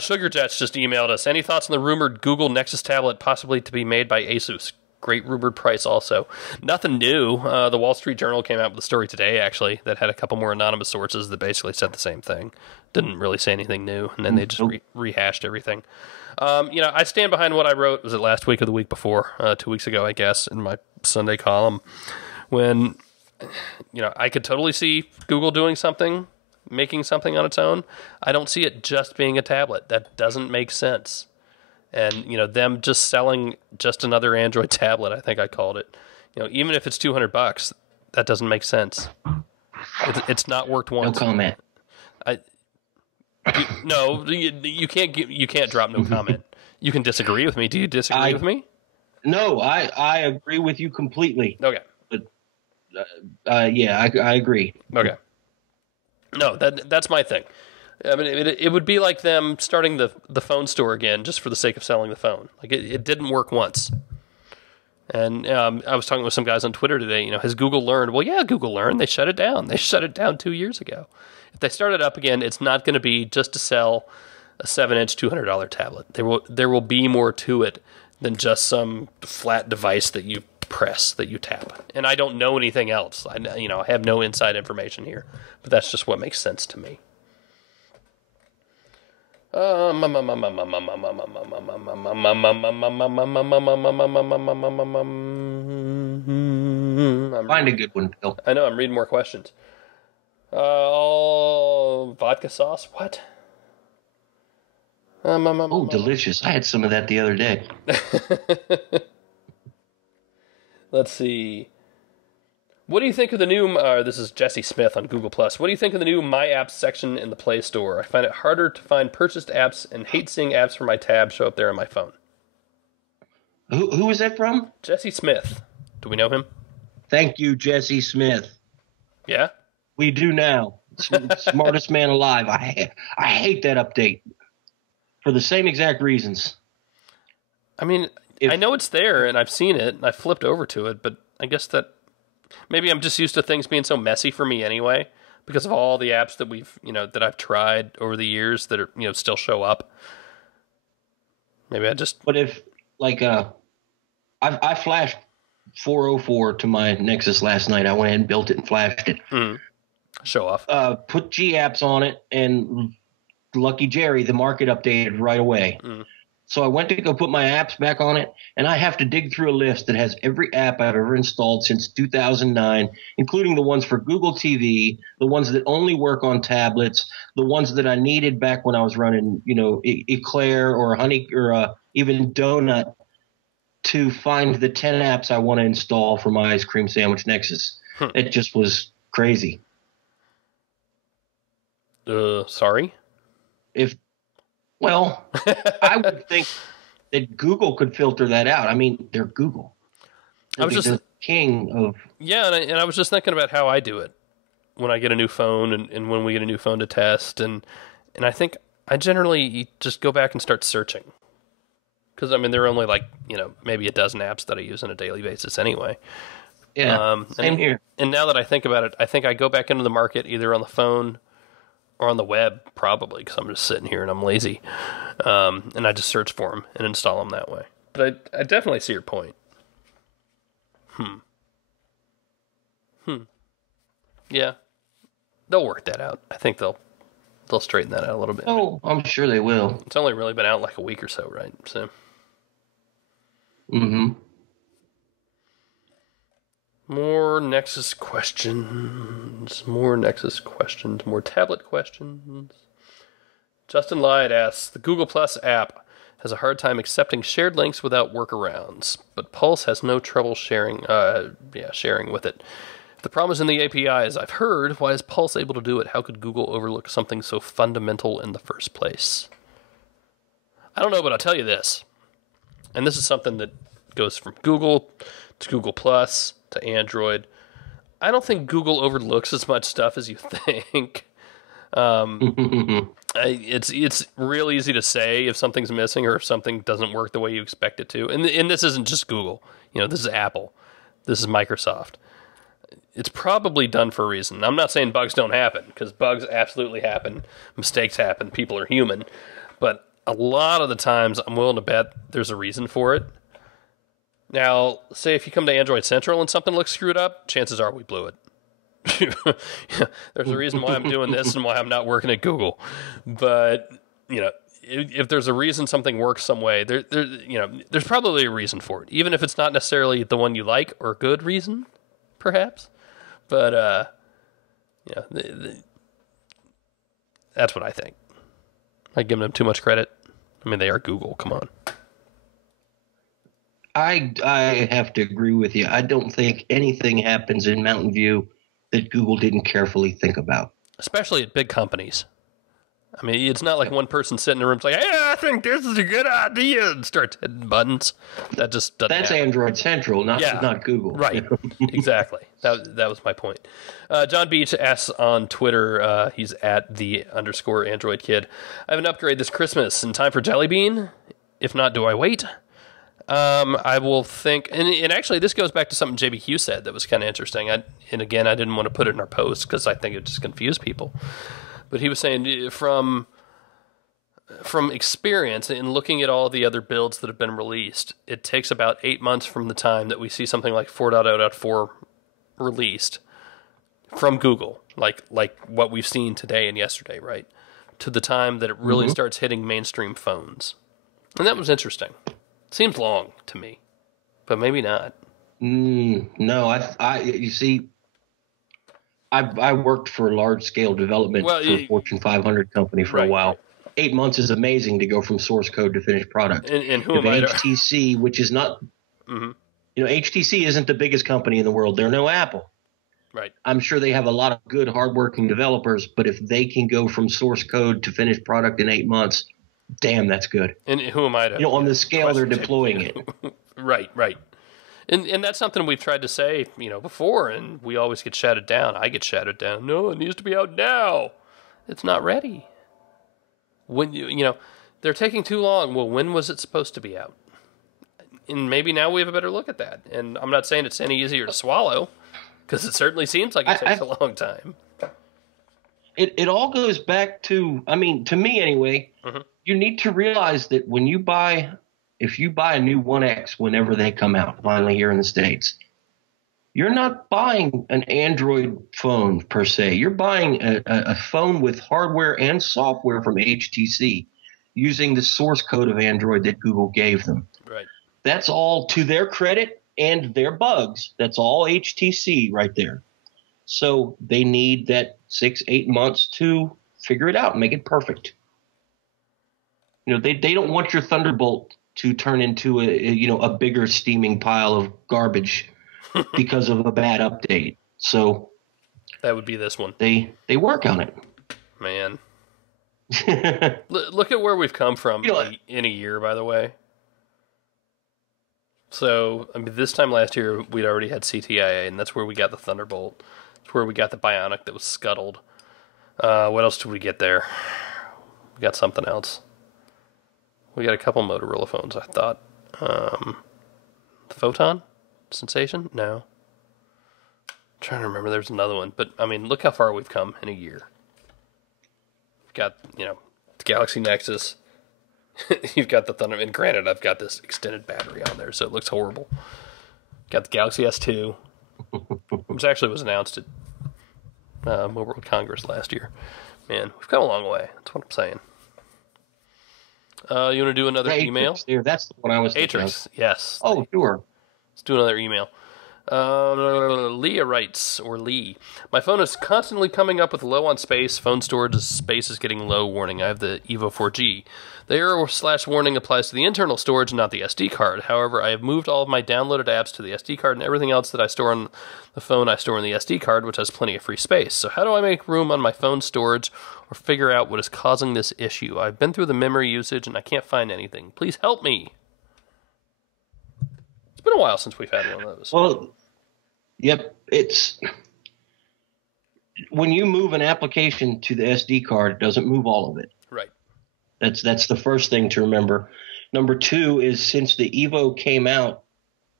Sugar Jets just emailed us. Any thoughts on the rumored Google Nexus tablet possibly to be made by Asus? Great rumored price also. Nothing new. The Wall Street Journal came out with a story today, actually, that had a couple more anonymous sources that basically said the same thing. Didn't really say anything new, and then they just rehashed everything. I stand behind what I wrote, was it last week or the week before? 2 weeks ago, I guess, in my Sunday column, when, I could totally see Google doing something, making something on its own. I don't see it just being a tablet. That doesn't make sense. And, them just selling just another Android tablet, I think I called it. Even if it's $200, that doesn't make sense. It's not worked once. No comment. You can't drop no comment. You can disagree with me. Do you disagree with me? No, I agree with you completely. Okay. But, yeah, I agree. Okay. No, that's my thing. I mean, it would be like them starting the phone store again just for the sake of selling the phone. Like, it didn't work once. And I was talking with some guys on Twitter today, has Google learned? Well, yeah, Google learned. They shut it down. They shut it down 2 years ago. If they start it up again, it's not going to be just to sell a 7-inch $200 tablet. There will be more to it than just some flat device that you press, that you tap. And I don't know anything else. I have no inside information here, but that's just what makes sense to me. Find a good one, Bill. I know, I'm reading more questions. Vodka sauce? What? Oh, delicious. I had some of that the other day. Let's see. What do you think of the new, this is Jesse Smith on Google+. What do you think of the new My Apps section in the Play Store? I find it harder to find purchased apps and hate seeing apps from my tab show up there on my phone. Who is that from? Jesse Smith. Do we know him? Thank you, Jesse Smith. Yeah? We do now. Smartest man alive. I hate that update for the same exact reasons. I mean, I know it's there, and I've seen it, and I've flipped over to it, but I guess that maybe I'm just used to things being so messy for me anyway, because of all the apps that that I've tried over the years that are, still show up. Maybe I just... But if, I flashed 404 to my Nexus last night. I went ahead and built it and flashed it. Show off. Put G apps on it, and Lucky Jerry, the market updated right away. So I went to go put my apps back on it, and I have to dig through a list that has every app I've ever installed since 2009, including the ones for Google TV, the ones that only work on tablets, the ones that I needed back when I was running, Eclair or Honey or even Donut, to find the 10 apps I want to install for my ice cream sandwich Nexus. It just was crazy. Sorry? Well, I would think that Google could filter that out. I mean, they're Google. I was just the king of... Yeah, and I was just thinking about how I do it when I get a new phone and when we get a new phone to test. And I think I generally just go back and start searching. Because, I mean, there are only maybe a dozen apps that I use on a daily basis anyway. Yeah, same here. And now that I think about it, I think I go back into the market either on the phone or on the web, probably, because I'm just sitting here and I'm lazy. And I just search for them and install them that way. But I definitely see your point. Yeah. They'll work that out. I think they'll straighten that out a little bit. Oh, I'm sure they will. It's only really been out like a week or so, right? So. More Nexus questions. More tablet questions. Justin Lyde asks, the Google Plus app has a hard time accepting shared links without workarounds, but Pulse has no trouble sharing with it. If the problem is in the API, as I've heard, why is Pulse able to do it? How could Google overlook something so fundamental in the first place? I don't know, but I'll tell you this. And this is something that goes from Google to Google Plus to Android. I don't think Google overlooks as much stuff as you think. It's real easy to say if something's missing or if something doesn't work the way you expect it to. And this isn't just Google. This is Apple. This is Microsoft. It's probably done for a reason. I'm not saying bugs don't happen, because bugs absolutely happen. Mistakes happen. People are human. But a lot of the times, I'm willing to bet there's a reason for it. Now, say if you come to Android Central and something looks screwed up, chances are we blew it. There's a reason why I'm doing this and why I'm not working at Google. But, if there's a reason something works some way, there's probably a reason for it. Even if it's not necessarily the one you like or a good reason, perhaps. But, That's what I think. Am I giving them too much credit? I mean, they are Google. Come on. I have to agree with you. I don't think anything happens in Mountain View that Google didn't carefully think about. Especially at big companies. I mean, it's not like one person sitting in a room like, hey, I think this is a good idea, and starts hitting buttons. That just doesn't happen. Android Central, not Google. Right, exactly. That was my point. John Beach asks on Twitter, he's at @the_Android kid. I have an upgrade this Christmas in time for Jelly Bean. If not, do I wait? I will think, and actually this goes back to something JBQ said that was kind of interesting. And again, I didn't want to put it in our post because I think it would just confuse people. But he was saying from experience in looking at all the other builds that have been released, it takes about 8 months from the time that we see something like 4.0.4 released from Google, like what we've seen today and yesterday, right, to the time that it really starts hitting mainstream phones. And that was interesting. Seems long to me, but maybe not. No, you see, I worked for a large scale development for a Fortune 500 company for a while. 8 months is amazing to go from source code to finished product. And who am I? HTC, which is not, HTC isn't the biggest company in the world. They're no Apple. Right. I'm sure they have a lot of good, hardworking developers, but if they can go from source code to finished product in 8 months, damn, that's good. And who am I to? On the scale they're deploying it. Right. And that's something we've tried to say, before, and we always get shouted down. I get shouted down. No, it needs to be out now. It's not ready. When they're taking too long. Well, when was it supposed to be out? And maybe now we have a better look at that. And I'm not saying it's any easier to swallow, because it certainly seems like it takes a long time. It all goes back to, to me anyway, you need to realize that if you buy a new 1X whenever they come out, finally here in the States, you're not buying an Android phone per se. You're buying a phone with hardware and software from HTC using the source code of Android that Google gave them. Right. That's all to their credit and their bugs. That's all HTC right there. So they need that 6-8 months to figure it out and make it perfect. They don't want your Thunderbolt to turn into a bigger steaming pile of garbage because of a bad update. So that would be this one. They work on it. Man. Look at where we've come from in a year, by the way. So, this time last year, we'd already had CTIA, and that's where we got the Thunderbolt. It's where we got the Bionic that was scuttled. What else did we get there? We got something else. We got a couple Motorola phones, I thought. The Photon? Sensation? No. I'm trying to remember. There's another one. But, look how far we've come in a year. We've got, the Galaxy Nexus. You've got the Thunder. And granted, I've got this extended battery on there, so it looks horrible. Got the Galaxy S2. Which actually was announced at Mobile World Congress last year. Man, we've come a long way. That's what I'm saying. You want to do another email? That's the one I was thinking Atrix, yes. Oh, sure. Let's do another email. Leah writes, or Lee, my phone is constantly coming up with low on space. Phone storage space is getting low. Warning, I have the Evo 4G. The error/warning applies to the internal storage, not the SD card. However, I have moved all of my downloaded apps to the SD card, and everything else that I store on the phone, I store in the SD card, which has plenty of free space. So how do I make room on my phone storage or figure out what is causing this issue? I've been through the memory usage, and I can't find anything. Please help me. It's been a while since we've had one of those. Well, yep. It's when you move an application to the SD card, it doesn't move all of it. Right. That's the first thing to remember. Number two is since the Evo came out,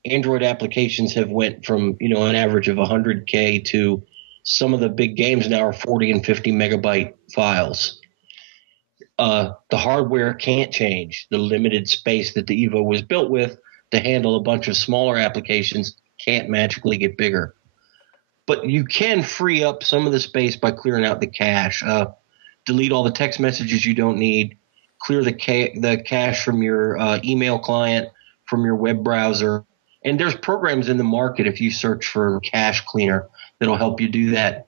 Android applications have went from an average of 100K to some of the big games now are 40 and 50 megabyte files. The hardware can't change. The limited space that the Evo was built with to handle a bunch of smaller applications can't magically get bigger. But you can free up some of the space by clearing out the cache. Delete all the text messages you don't need. Clear the cache from your email client, from your web browser. And there's programs in the market if you search for cache cleaner that'll help you do that.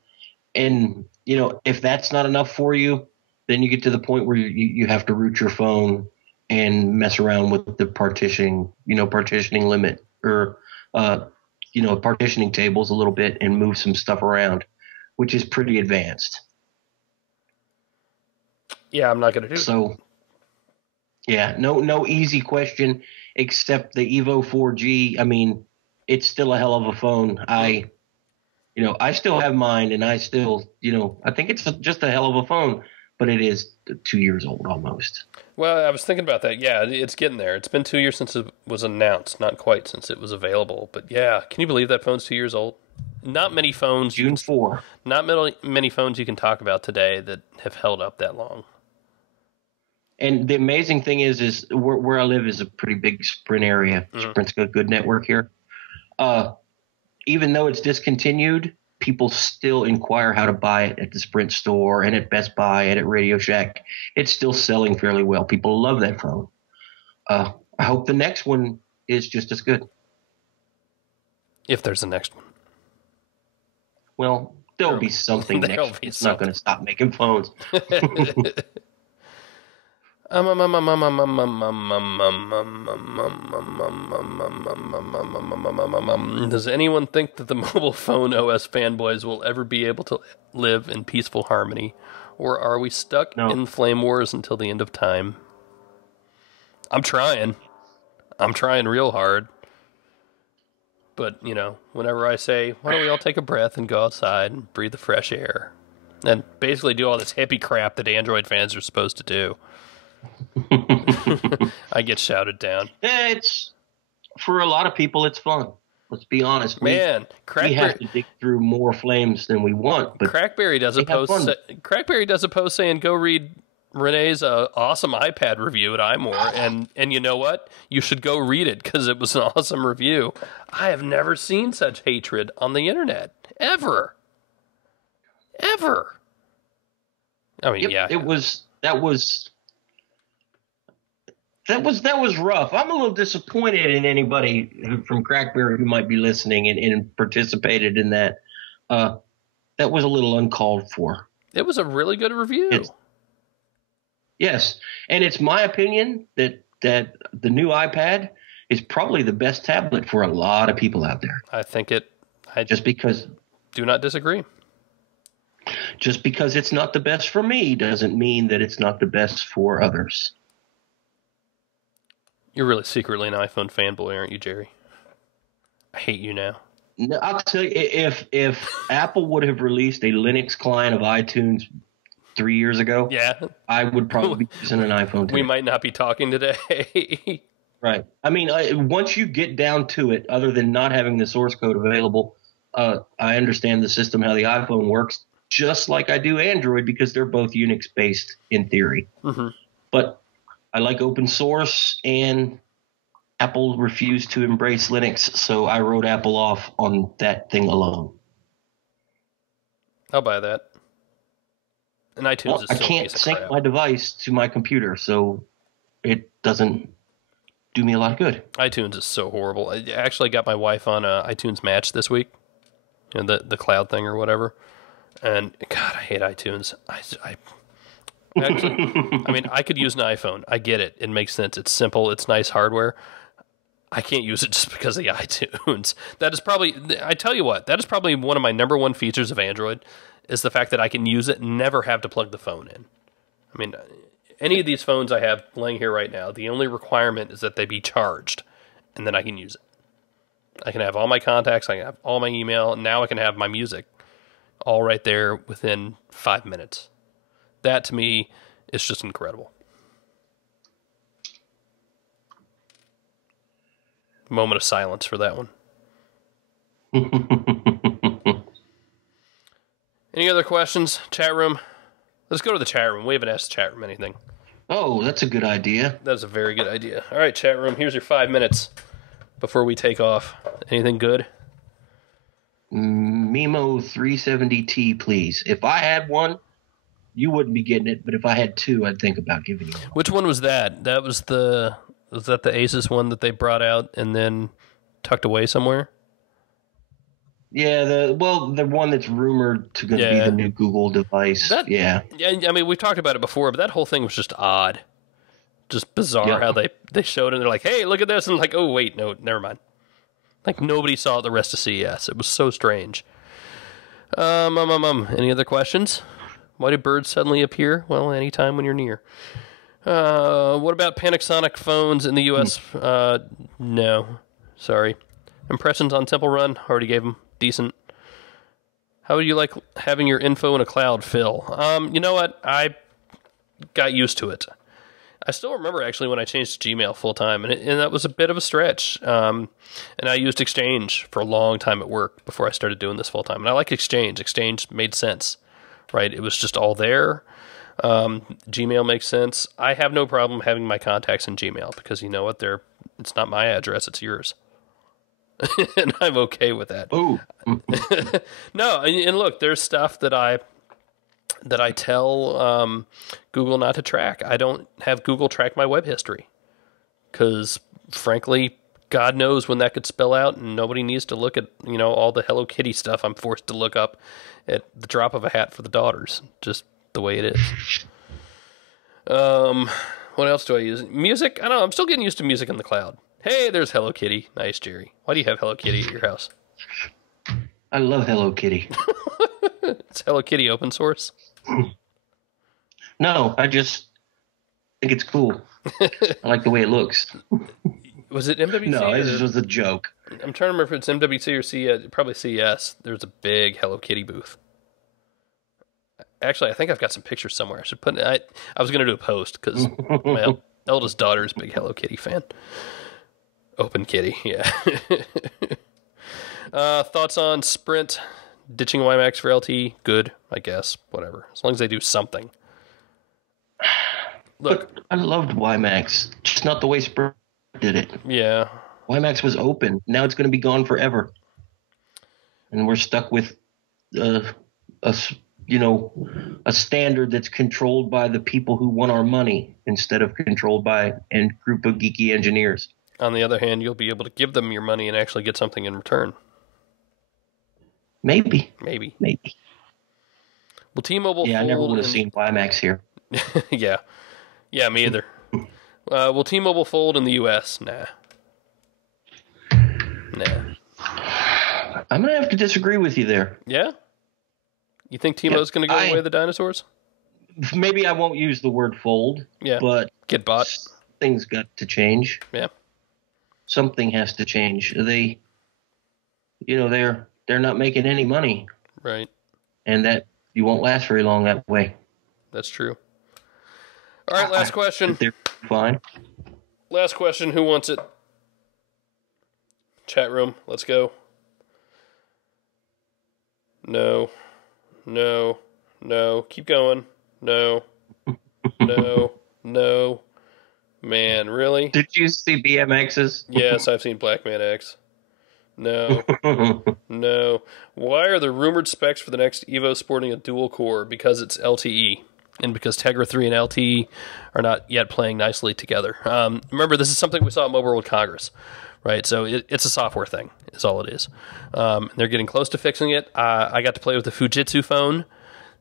And, if that's not enough for you, then you get to the point where you have to root your phone and mess around with the partitioning limit or, partitioning tables a little bit and move some stuff around, which is pretty advanced. Yeah, I'm not going to do so. Yeah, no easy question except the Evo 4G. I mean, it's still a hell of a phone. I still have mine, and I still, I think it's just a hell of a phone, but it is 2 years old almost. Well, I was thinking about that. Yeah, it's getting there. It's been 2 years since it was announced, not quite since it was available. But yeah, can you believe that phone's 2 years old? Not many phones. June 4. Not many phones you can talk about today that have held up that long. And the amazing thing is where I live is a pretty big Sprint area. Mm-hmm. Sprint's got a good network here. Even though it's discontinued, people still inquire how to buy it at the Sprint store and at Best Buy and at Radio Shack. It's still selling fairly well. People love that phone. I hope the next one is just as good. If there's a next one. Well, there'll be something next. It's not going to stop making phones. Does anyone think that the mobile phone OS fanboys will ever be able to live in peaceful harmony? Or are we stuck in flame wars until the end of time? I'm trying real hard. But, whenever I say, why don't we all take a breath and go outside and breathe the fresh air? And basically do all this hippie crap that Android fans are supposed to do. I get shouted down. Yeah, it's for a lot of people. It's fun. Let's be honest. We have to dig through more flames than we want. But Crackberry does a post. Crackberry does a post saying, "Go read Renee's awesome iPad review at iMore," and you know what? You should go read it because it was an awesome review. I have never seen such hatred on the internet ever. I mean, yeah, That was rough. I'm a little disappointed in anybody from Crackberry who might be listening and participated in that. That was a little uncalled for. It was a really good review. Yes, and it's my opinion that the new iPad is probably the best tablet for a lot of people out there. I think do not disagree. Just because it's not the best for me doesn't mean that it's not the best for others. You're really secretly an iPhone fanboy, aren't you, Jerry? I hate you now. No, I'll tell you, if Apple would have released a Linux client of iTunes 3 years ago, I would probably be using an iPhone 10. We might not be talking today. Right. I mean, once you get down to it, other than not having the source code available, I understand the system, how the iPhone works, just like I do Android, because they're both Unix-based in theory. Mm-hmm. But I like open source, and Apple refused to embrace Linux, so I wrote Apple off on that thing alone. I'll buy that. And iTunes is I can't sync my device to my computer, so it doesn't do me a lot of good. iTunes is so horrible. I actually got my wife on iTunes Match this week, the cloud thing or whatever. And God, I hate iTunes. Actually, I mean, I could use an iPhone. I get it. It makes sense. It's simple. It's nice hardware. I can't use it just because of the iTunes. That is probably, I tell you what, that is probably one of my number one features of Android, is the fact that I can use it and never have to plug the phone in. I mean, any of these phones I have laying here right now, the only requirement is that they be charged, and then I can use it. I can have all my contacts, I can have all my email, and now I can have my music all right there within 5 minutes. That, to me, is just incredible. Moment of silence for that one. Any other questions? Chat room? Let's go to the chat room. We haven't asked the chat room anything. Oh, that's a good idea. That's a very good idea. All right, chat room, here's your 5 minutes before we take off. Anything good? Mimo 370T, please. If I had one, you wouldn't be getting it, but if I had two, I'd think about giving you one. Which one was that? Was that the Asus one that they brought out and then tucked away somewhere? Yeah, the one that's rumored to going to be the new Google device. Yeah, I mean, we've talked about it before, but that whole thing was just odd, just bizarre how they showed it. And they're like, "Hey, look at this," and like, "Oh, wait, no, never mind." Like nobody saw the rest of CES. It was so strange. Any other questions? Why do birds suddenly appear? Well, anytime when you're near. What about Panasonic phones in the U.S.? No, sorry. Impressions on Temple Run? Already gave them. Decent. How would you like having your info in a cloud, Phil? You know what? I got used to it. I still remember actually when I changed to Gmail full time, and that was a bit of a stretch. And I used Exchange for a long time at work before I started doing this full time. And I like Exchange. Exchange made sense, right? It was just all there. Gmail makes sense. I have no problem having my contacts in Gmail because you know what? It's not my address; it's yours. And I'm okay with that. Ooh. No, and look, there's stuff that I tell Google not to track. I don't have Google track my web history because, frankly, God knows when that could spill out, and nobody needs to look at all the Hello Kitty stuff I'm forced to look up at the drop of a hat for the daughters. Just the way it is. What else do I use? Music? I don't know. I'm still getting used to music in the cloud. Hey, there's Hello Kitty. Nice, Jerry. Why do you have Hello Kitty at your house? I love Hello Kitty. It's Hello Kitty open source? No, I just think it's cool. I like the way it looks. Was it MWC? No, it was a joke. I'm trying to remember if it's MWC or CES. Probably CES. There's a big Hello Kitty booth. Actually, I think I've got some pictures somewhere. I should put. I was going to do a post because my eldest daughter is a big Hello Kitty fan. Open Kitty, yeah. Thoughts on Sprint ditching WiMAX for LTE? Good, I guess. Whatever. As long as they do something. Look, but I loved WiMAX, just not the way Sprint did it. Yeah. WiMAX was open. Now it's going to be gone forever, and we're stuck with a standard that's controlled by the people who want our money instead of controlled by a group of geeky engineers. On the other hand, you'll be able to give them your money and actually get something in return. Maybe. Will T-Mobile fold? I never would have seen WiMAX here. Yeah, me either. Will T-Mobile fold in the U.S.? Nah. I'm going to have to disagree with you there. Yeah? You think T-Mo's going to go away the dinosaurs? Maybe I won't use the word fold. Yeah. But get bought. Things got to change. Yeah. Something has to change. They're not making any money. Right. And that you won't last very long that way. That's true. All right, last question. They're fine. Last question. Who wants it? Chat room. Let's go. No. Keep going. No. Man, really? Did you see BMXs? Yes, I've seen Black Man X. No. Why are the rumored specs for the next Evo sporting a dual core? Because it's LTE. And because Tegra 3 and LTE are not yet playing nicely together. Remember, this is something we saw at Mobile World Congress, right? So it's a software thing, is all it is. They're getting close to fixing it. I got to play with the Fujitsu phone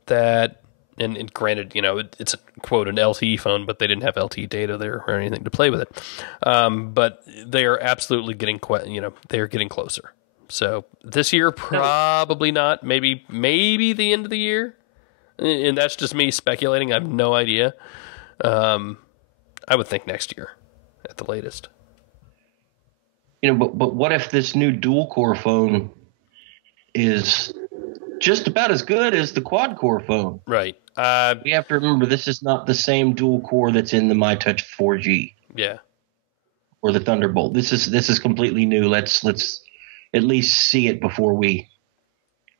that, and granted, it's a quote an LTE phone, but they didn't have LTE data there or anything to play with it. But they are absolutely getting, they are getting closer. So this year, probably not. Maybe the end of the year. And that's just me speculating. I have no idea. I would think next year at the latest. But what if this new dual-core phone is just about as good as the quad-core phone? Right. We have to remember this is not the same dual-core that's in the MyTouch 4G. Yeah. Or the Thunderbolt. This is completely new. Let's at least see it before we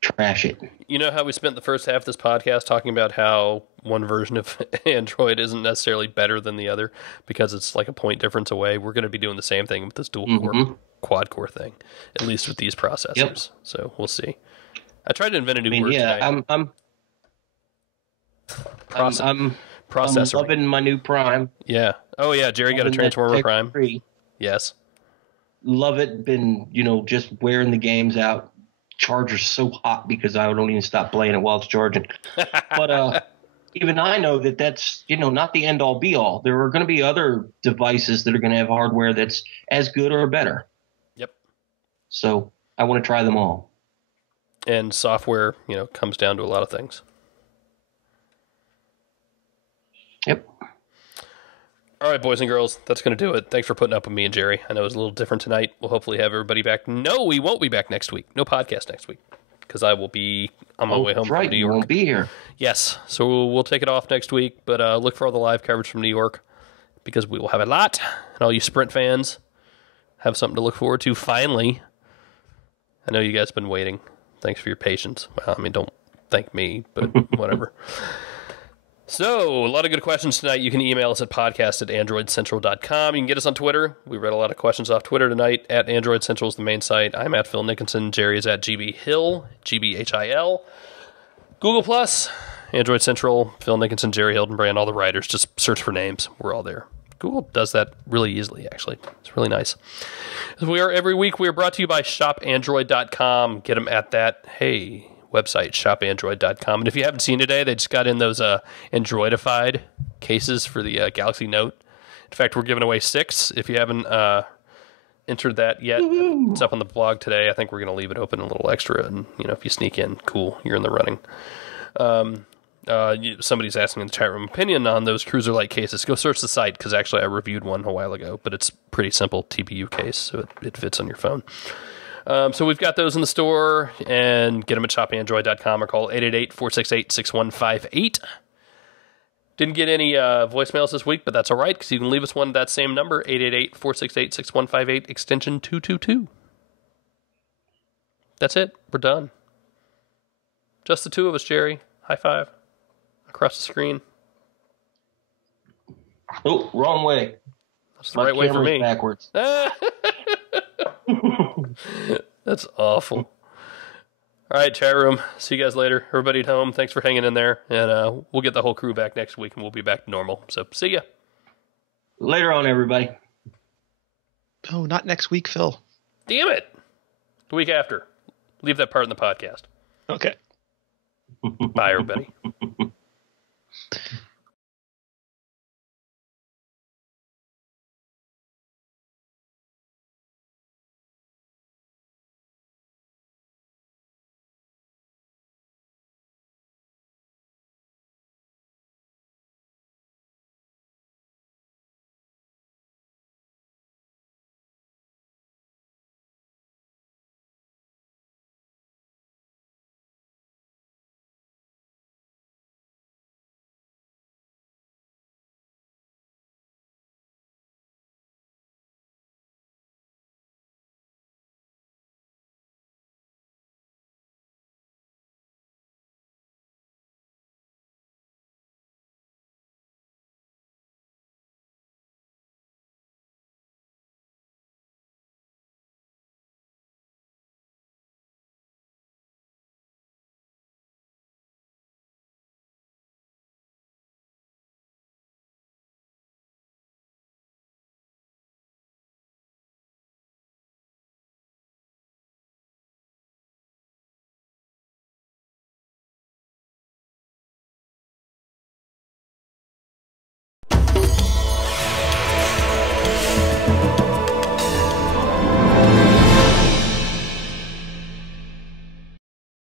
trash it. You know how we spent the first half of this podcast talking about how one version of Android isn't necessarily better than the other because it's like a point difference away? We're going to be doing the same thing with this dual-core, quad-core thing, at least with these processors. Yep. So we'll see. I tried to invent a new word today. I'm processor. Loving my new Prime. Yeah. Oh, yeah. Jerry got a Transformer Prime. 3. Yes. Love it. Been, just wearing the games out. charger's so hot because I don't even stop playing it while it's charging. But even I know that that's, not the end all be all. There are going to be other devices that are going to have hardware that's as good or better. Yep. So I want to try them all. And software, comes down to a lot of things. Yep. All right, boys and girls, that's going to do it. Thanks for putting up with me and Jerry. I know it was a little different tonight. We'll hopefully have everybody back. No, we won't be back next week. No podcast next week. Because I will be on my way home from New York. You won't be here. Yes, so we'll take it off next week, but look for all the live coverage from New York, because we will have a lot, and all you Sprint fans have something to look forward to, finally. I know you guys have been waiting. Thanks for your patience. Well, don't thank me, but whatever. So, a lot of good questions tonight. You can email us at podcast@androidcentral.com. You can get us on Twitter. We read a lot of questions off Twitter tonight. At Android Central is the main site. I'm at Phil Nickinson. Jerry is at GBHill, GBHIL. Google Plus, Android Central, Phil Nickinson, Jerry Hildenbrand, all the writers. Just search for names. We're all there. Google does that really easily, actually. It's really nice. We are every week. We are brought to you by shopandroid.com. Get them at that website, shopandroid.com. And if you haven't seen today, they just got in those Androidified cases for the Galaxy Note. In fact, we're giving away 6. If you haven't entered that yet, it's up on the blog today. I think we're going to leave it open a little extra. And, if you sneak in, cool, you're in the running. Somebody's asking in the chat room opinion on those cruiser light cases. Go search the site, because actually I reviewed one a while ago, but it's pretty simple TPU case, so it fits on your phone. So we've got those in the store, and get them at shopandroid.com or call 888-468-6158. Didn't get any voicemails this week, but that's all right, because you can leave us one at that same number, 888-468-6158, extension 222. That's it. We're done. Just the two of us, Jerry. High five. Across the screen. Oh, wrong way. That's the right way for me. Backwards. That's awful. All right, chat room. See you guys later. Everybody at home, thanks for hanging in there. And we'll get the whole crew back next week, and we'll be back to normal. So, see ya. Later on, everybody. Oh, not next week, Phil. Damn it. The week after. Leave that part in the podcast. Okay. Bye, everybody.